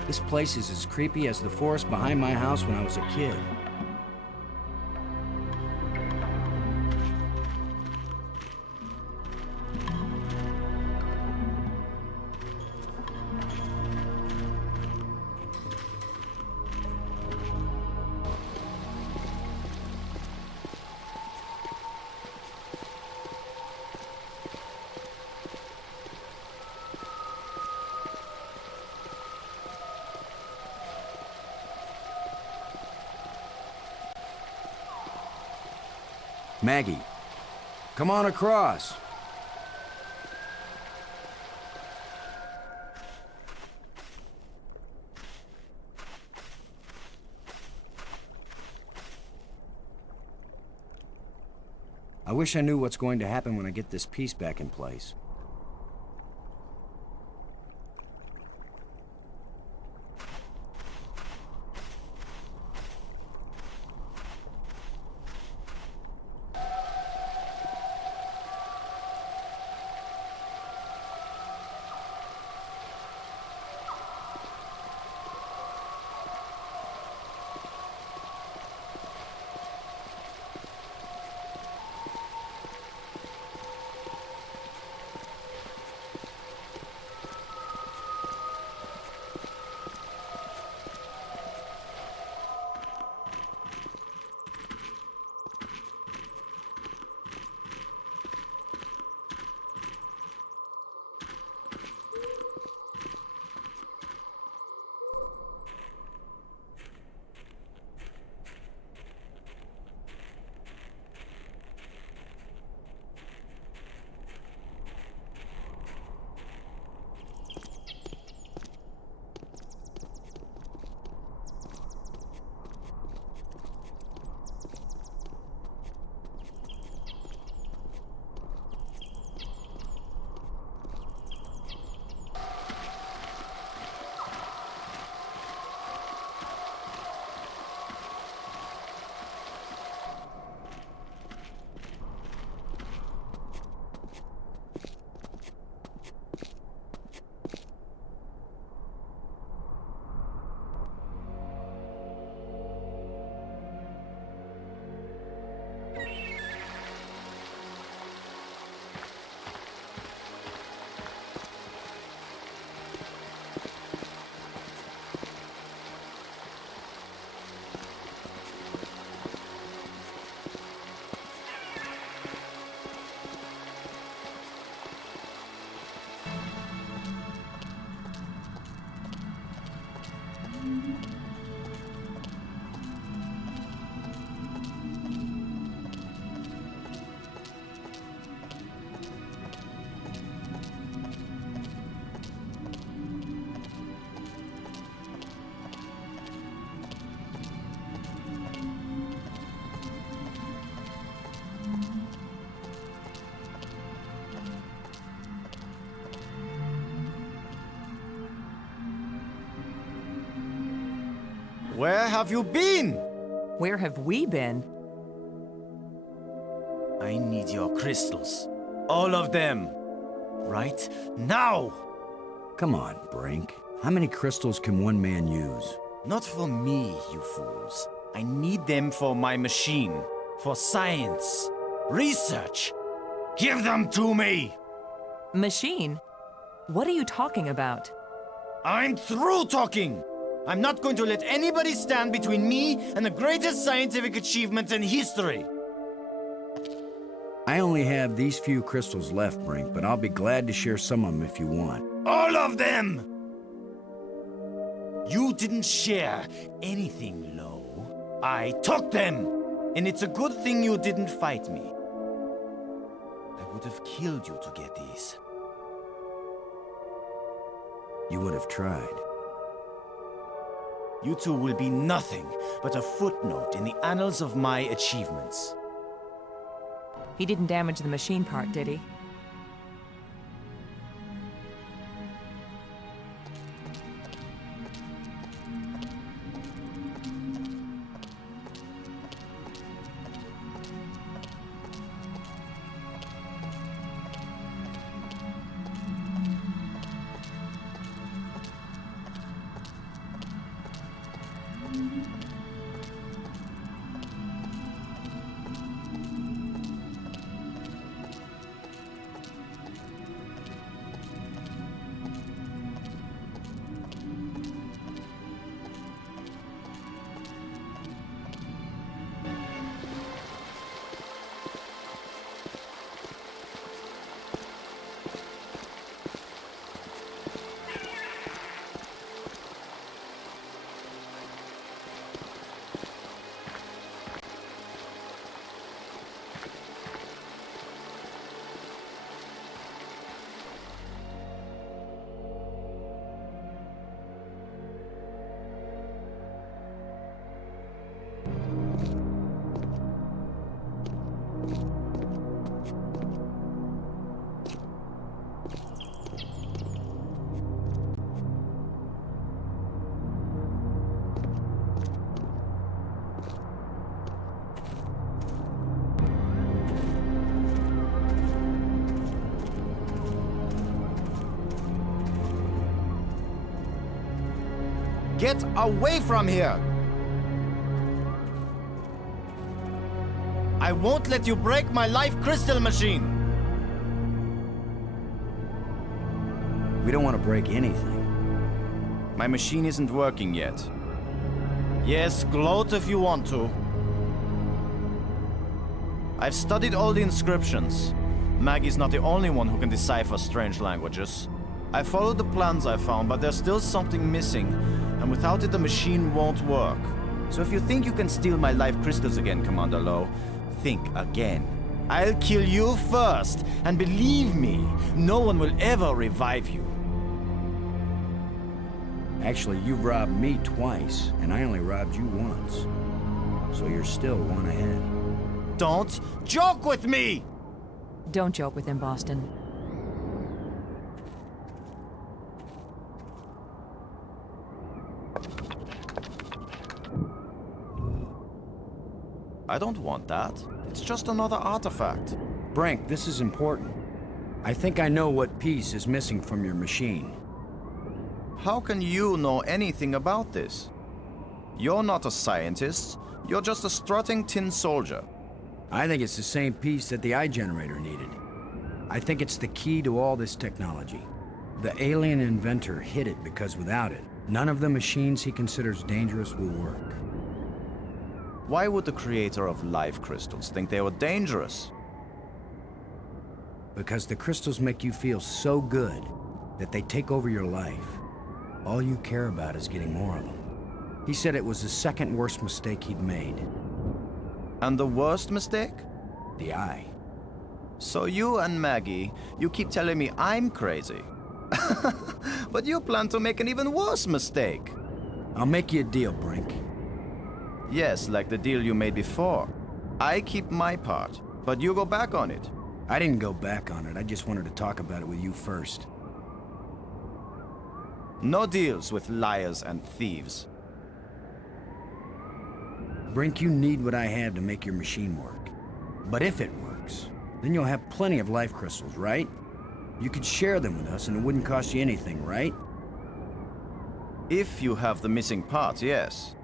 This place is as creepy as the forest behind my house when I was a kid. Maggie, come on across. I wish I knew what's going to happen when I get this piece back in place. Where have you been? Where have we been? I need your crystals. All of them. Right now! Come on, Brink. How many crystals can one man use? Not for me, you fools. I need them for my machine. For science. Research. Give them to me! Machine? What are you talking about? I'm through talking! I'm not going to let anybody stand between me and the greatest scientific achievement in history. only have these few crystals left, Brink, but I'll be glad to share some of them if you want. All of them! You didn't share anything, Lo. I took them! And it's a good thing you didn't fight me. I would have killed you to get these. You would have tried. You two will be nothing but a footnote in the annals of my achievements. He didn't damage the machine part, did he? Get away from here! I won't let you break my life crystal machine! We don't want to break anything. My machine isn't working yet. Yes, gloat if you want to. I've studied all the inscriptions. Maggie's not the only one who can decipher strange languages. I followed the plans I found, but there's still something missing, and without it the machine won't work. So if you think you can steal my life crystals again, Commander Lo, think again. I'll kill you first, and believe me, no one will ever revive you. Actually, you've robbed me twice, and I only robbed you once. So you're still one ahead. Don't joke with me! Don't joke with him, Boston. I don't want that. It's just another artifact. Brink, this is important. I think I know what piece is missing from your machine. How can you know anything about this? You're not a scientist. You're just a strutting tin soldier. I think it's the same piece that the iGenerator needed. I think it's the key to all this technology. The alien inventor hid it because without it, none of the machines he considers dangerous will work. Why would the creator of life crystals think they were dangerous? Because the crystals make you feel so good that they take over your life. All you care about is getting more of them. He said it was the second worst mistake he'd made. And the worst mistake? The eye. So you and Maggie, you keep telling me I'm crazy. But you plan to make an even worse mistake. I'll make you a deal, Brink. Yes, like the deal you made before. I keep my part, but you go back on it. I didn't go back on it. I just wanted to talk about it with you first. No deals with liars and thieves. Brink, you need what I have to make your machine work. But if it works, then you'll have plenty of life crystals, right? You could share them with us and it wouldn't cost you anything, right? If you have the missing part, yes.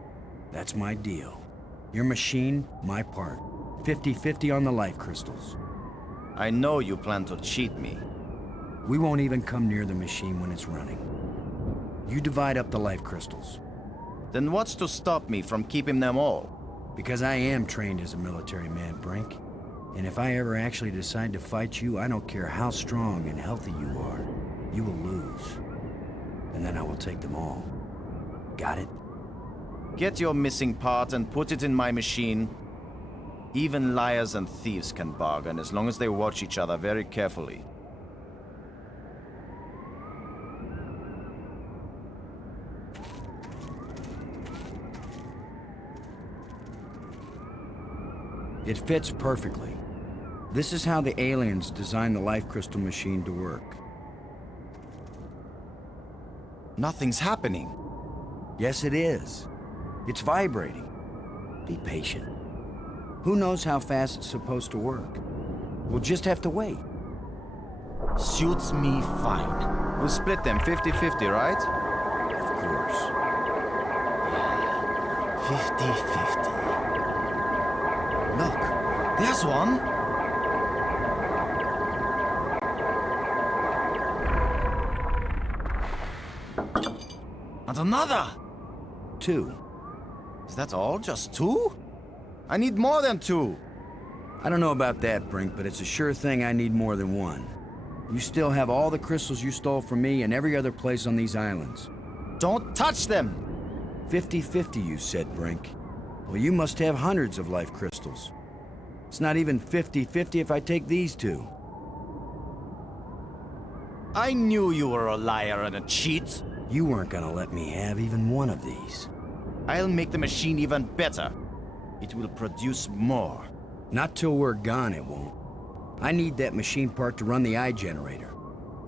That's my deal. Your machine, my part. 50-50 on the life crystals. I know you plan to cheat me. We won't even come near the machine when it's running. You divide up the life crystals. Then what's to stop me from keeping them all? Because I am trained as a military man, Brink. And if I ever actually decide to fight you, I don't care how strong and healthy you are. You will lose. And then I will take them all. Got it? Get your missing part and put it in my machine. Even liars and thieves can bargain as long as they watch each other very carefully. It fits perfectly. This is how the aliens designed the life crystal machine to work. Nothing's happening. Yes, it is. It's vibrating. Be patient. Who knows how fast it's supposed to work? We'll just have to wait. Suits me fine. We'll split them 50-50, right? Of course. 50-50. Look, there's one. And another. 2. Is that all? Just 2? I need more than 2. I don't know about that, Brink, but it's a sure thing I need more than 1. You still have all the crystals you stole from me and every other place on these islands. Don't touch them! 50-50, you said, Brink. Well, you must have hundreds of life crystals. It's not even 50-50 if I take these 2. I knew you were a liar and a cheat. You weren't gonna let me have even one of these. I'll make the machine even better. It will produce more. Not till we're gone, it won't. I need that machine part to run the eye generator.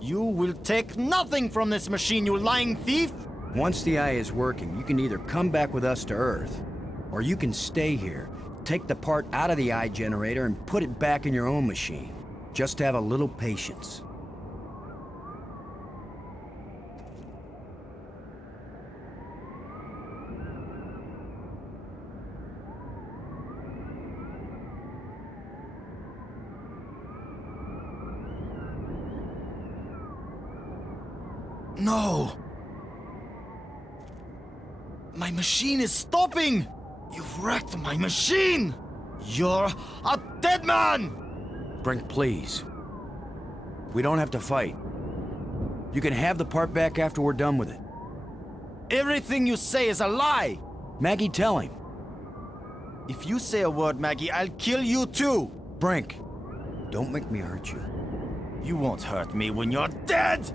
You will take nothing from this machine, you lying thief! Once the eye is working, you can either come back with us to Earth, or you can stay here, take the part out of the eye generator and put it back in your own machine. Just have a little patience. No! My machine is stopping! You've wrecked my machine! You're a dead man! Brink, please. We don't have to fight. You can have the part back after we're done with it. Everything you say is a lie! Maggie, tell him. If you say a word, Maggie, I'll kill you too! Brink, don't make me hurt you. You won't hurt me when you're dead!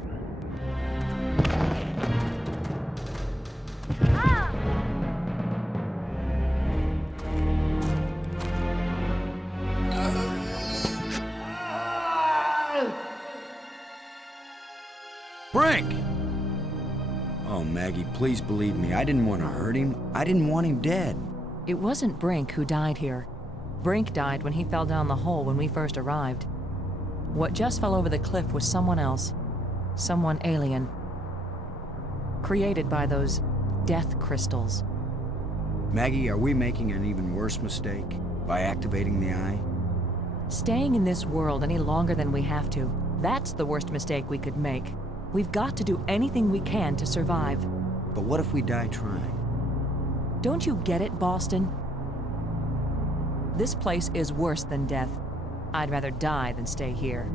Brink! Oh, Maggie, please believe me. I didn't want to hurt him. I didn't want him dead. It wasn't Brink who died here. Brink died when he fell down the hole when we first arrived. What just fell over the cliff was someone else. Someone alien. Created by those death crystals. Maggie, are we making an even worse mistake by activating the eye? Staying in this world any longer than we have to, that's the worst mistake we could make. We've got to do anything we can to survive. But what if we die trying? Don't you get it, Boston? This place is worse than death. I'd rather die than stay here.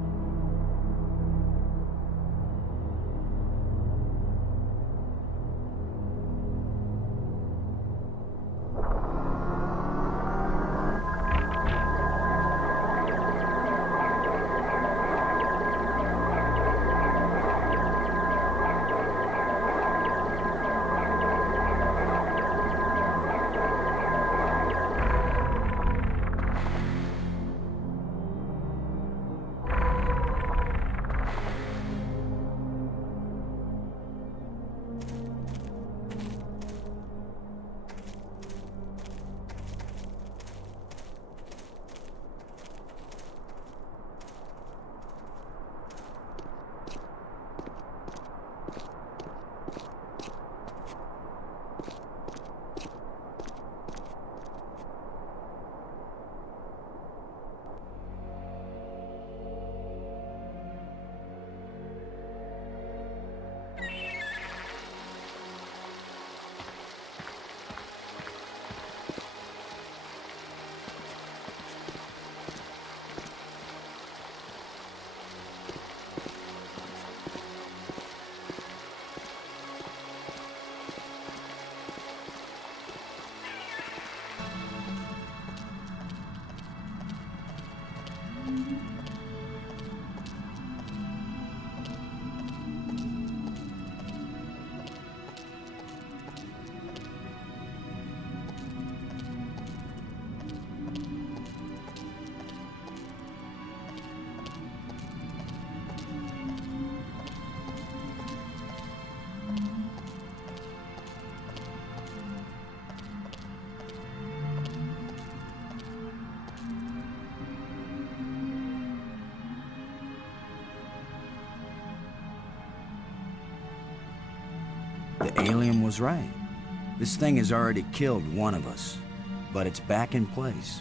The alien was right. This thing has already killed one of us, but it's back in place.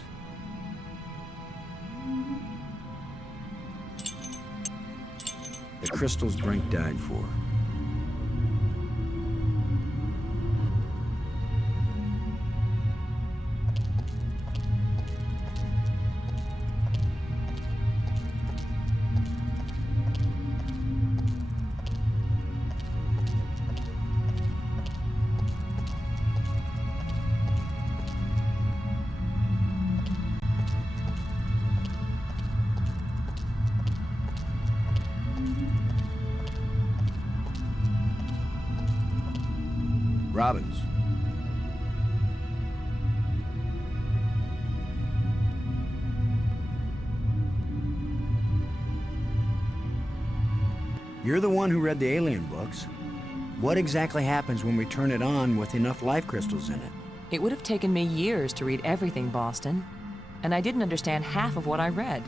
The crystals Brink died for. Robbins. You're the one who read the alien books. What exactly happens when we turn it on with enough life crystals in it? It would have taken me years to read everything, Boston, and I didn't understand half of what I read.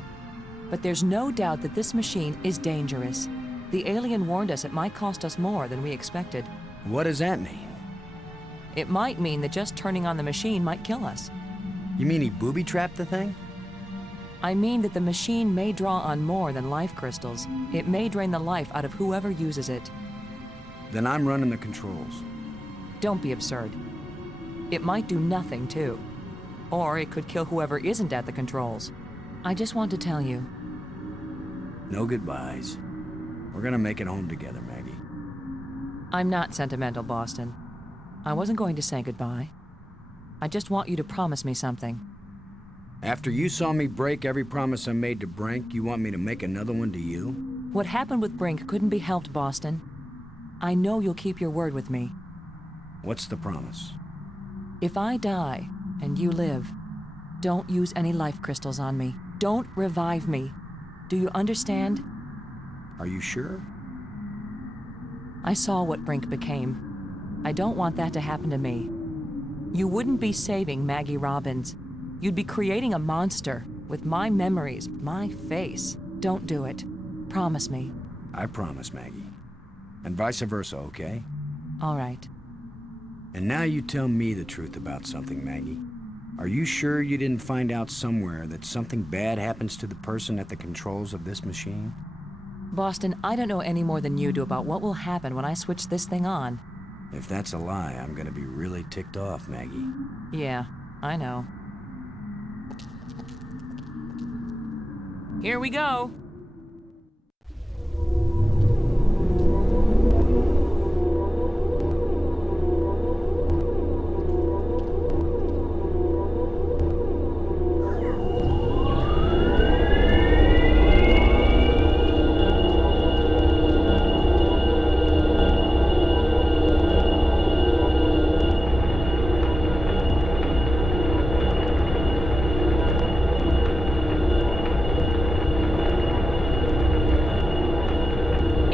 But there's no doubt that this machine is dangerous. The alien warned us it might cost us more than we expected. What does that mean? It might mean that just turning on the machine might kill us. You mean he booby-trapped the thing? I mean that the machine may draw on more than life crystals. It may drain the life out of whoever uses it. Then I'm running the controls. Don't be absurd. It might do nothing, too. Or it could kill whoever isn't at the controls. I just want to tell you. No goodbyes. We're gonna make it home together, Maggie. I'm not sentimental, Boston. I wasn't going to say goodbye. I just want you to promise me something. After you saw me break every promise I made to Brink, you want me to make another one to you? What happened with Brink couldn't be helped, Boston. I know you'll keep your word with me. What's the promise? If I die and you live, don't use any life crystals on me. Don't revive me. Do you understand? Are you sure? I saw what Brink became. I don't want that to happen to me. You wouldn't be saving Maggie Robbins. You'd be creating a monster with my memories, my face. Don't do it. Promise me. I promise, Maggie. And vice versa, okay? All right. And now you tell me the truth about something, Maggie. Are you sure you didn't find out somewhere that something bad happens to the person at the controls of this machine? Boston, I don't know any more than you do about what will happen when I switch this thing on. If that's a lie, I'm gonna be really ticked off, Maggie. Yeah, I know. Here we go.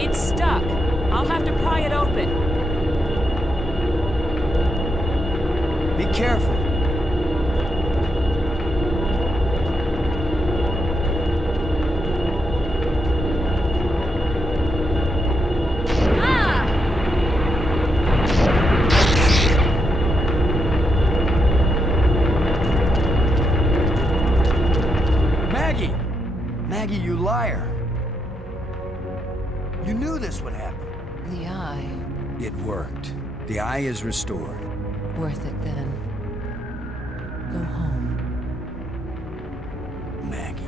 It's stuck. I'll have to pry it open. Be careful. Ah! Maggie! Maggie, you liar! You knew this would happen. The eye. It worked. The eye is restored. Worth it then. Go home. Maggie.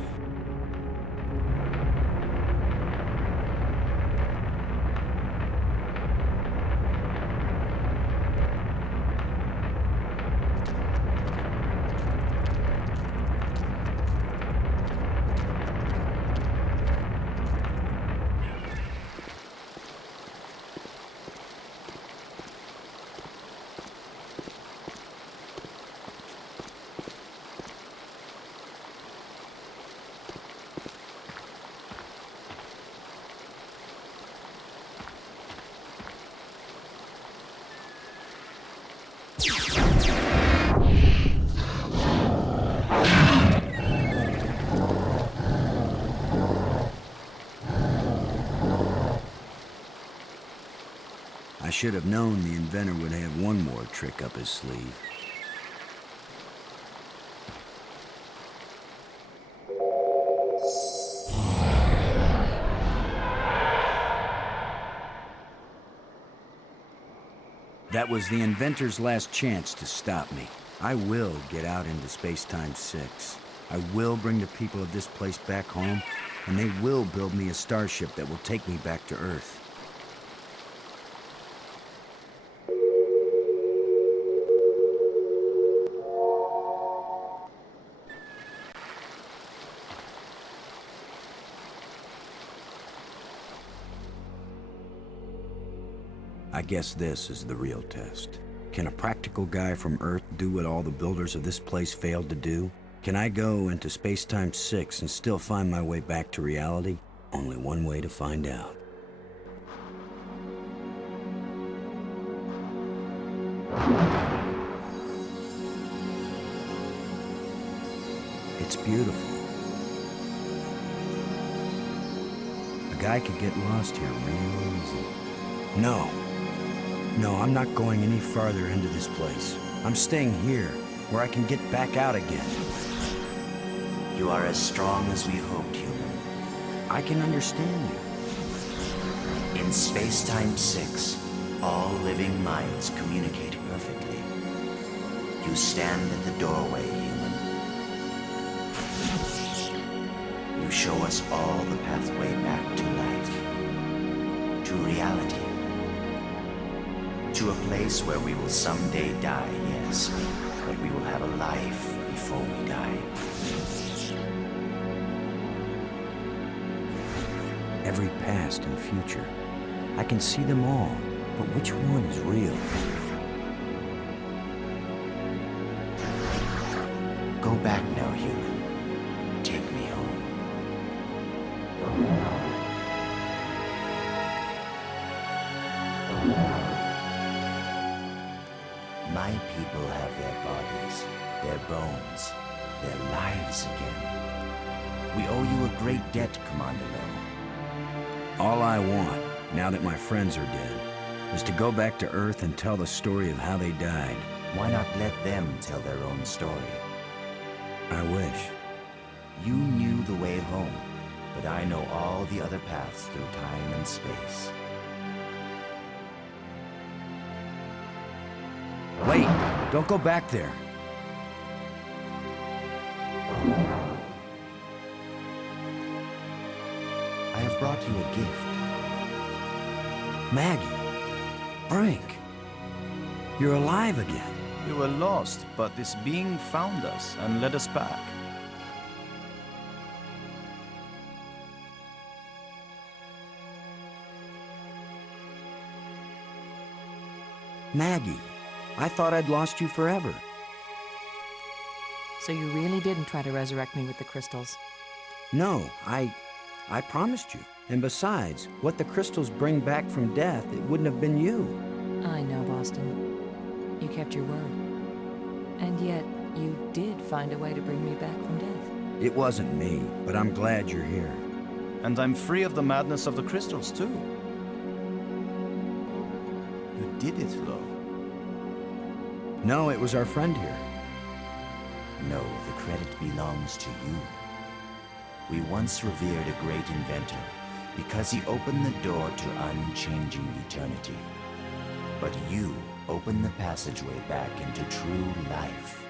I should have known the inventor would have one more trick up his sleeve. That was the inventor's last chance to stop me. I will get out into Space-Time 6. I will bring the people of this place back home, and they will build me a starship that will take me back to Earth. I guess this is the real test. Can a practical guy from Earth do what all the builders of this place failed to do? Can I go into Space-Time 6 and still find my way back to reality? Only one way to find out. It's beautiful. A guy could get lost here real easy. No. No, I'm not going any farther into this place. I'm staying here, where I can get back out again. You are as strong as we hoped, human. I can understand you. In Space-Time 6, all living minds communicate perfectly. You stand at the doorway, human. You show us all the pathway back to life, to reality. To a place where we will someday die, yes, but we will have a life before we die. Every past and future. I can see them all, but which one is real? Go back now, human. Take me home. My people have their bodies, their bones, their lives again. We owe you a great debt, Commander Lowe. All I want, now that my friends are dead, is to go back to Earth and tell the story of how they died. Why not let them tell their own story? I wish. You knew the way home, but I know all the other paths through time and space. Wait! Don't go back there! I have brought you a gift. Maggie! Frank! You're alive again! We were lost, but this being found us and led us back. Maggie! I thought I'd lost you forever. So you really didn't try to resurrect me with the crystals? No, I promised you. And besides, what the crystals bring back from death, it wouldn't have been you. I know, Boston. You kept your word. And yet, you did find a way to bring me back from death. It wasn't me, but I'm glad you're here. And I'm free of the madness of the crystals, too. You did it, Lo. No, it was our friend here. No, the credit belongs to you. We once revered a great inventor because he opened the door to unchanging eternity. But you opened the passageway back into true life.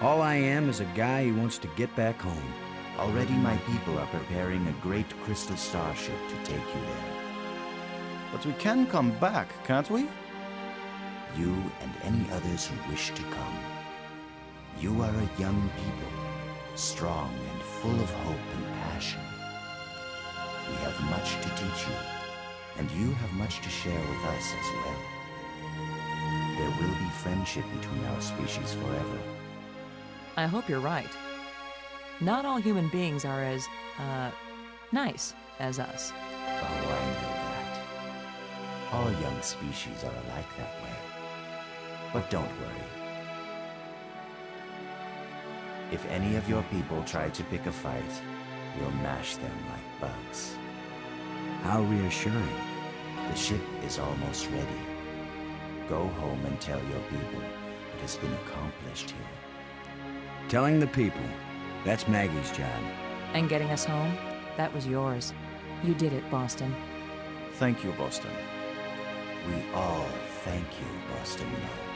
All I am is a guy who wants to get back home. Already my people are preparing a great crystal starship to take you there. But we can come back, can't we? You and any others who wish to come. You are a young people, strong and full of hope and passion. We have much to teach you, and you have much to share with us as well. There will be friendship between our species forever. I hope you're right. Not all human beings are as, nice as us. Oh, I know that. All young species are alike that way. But don't worry. If any of your people try to pick a fight, you'll mash them like bugs. How reassuring. The ship is almost ready. Go home and tell your people what has been accomplished here. Telling the people, that's Maggie's job. And getting us home? That was yours. You did it, Boston. Thank you, Boston. We all thank you, Boston Lowe.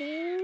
Ooh.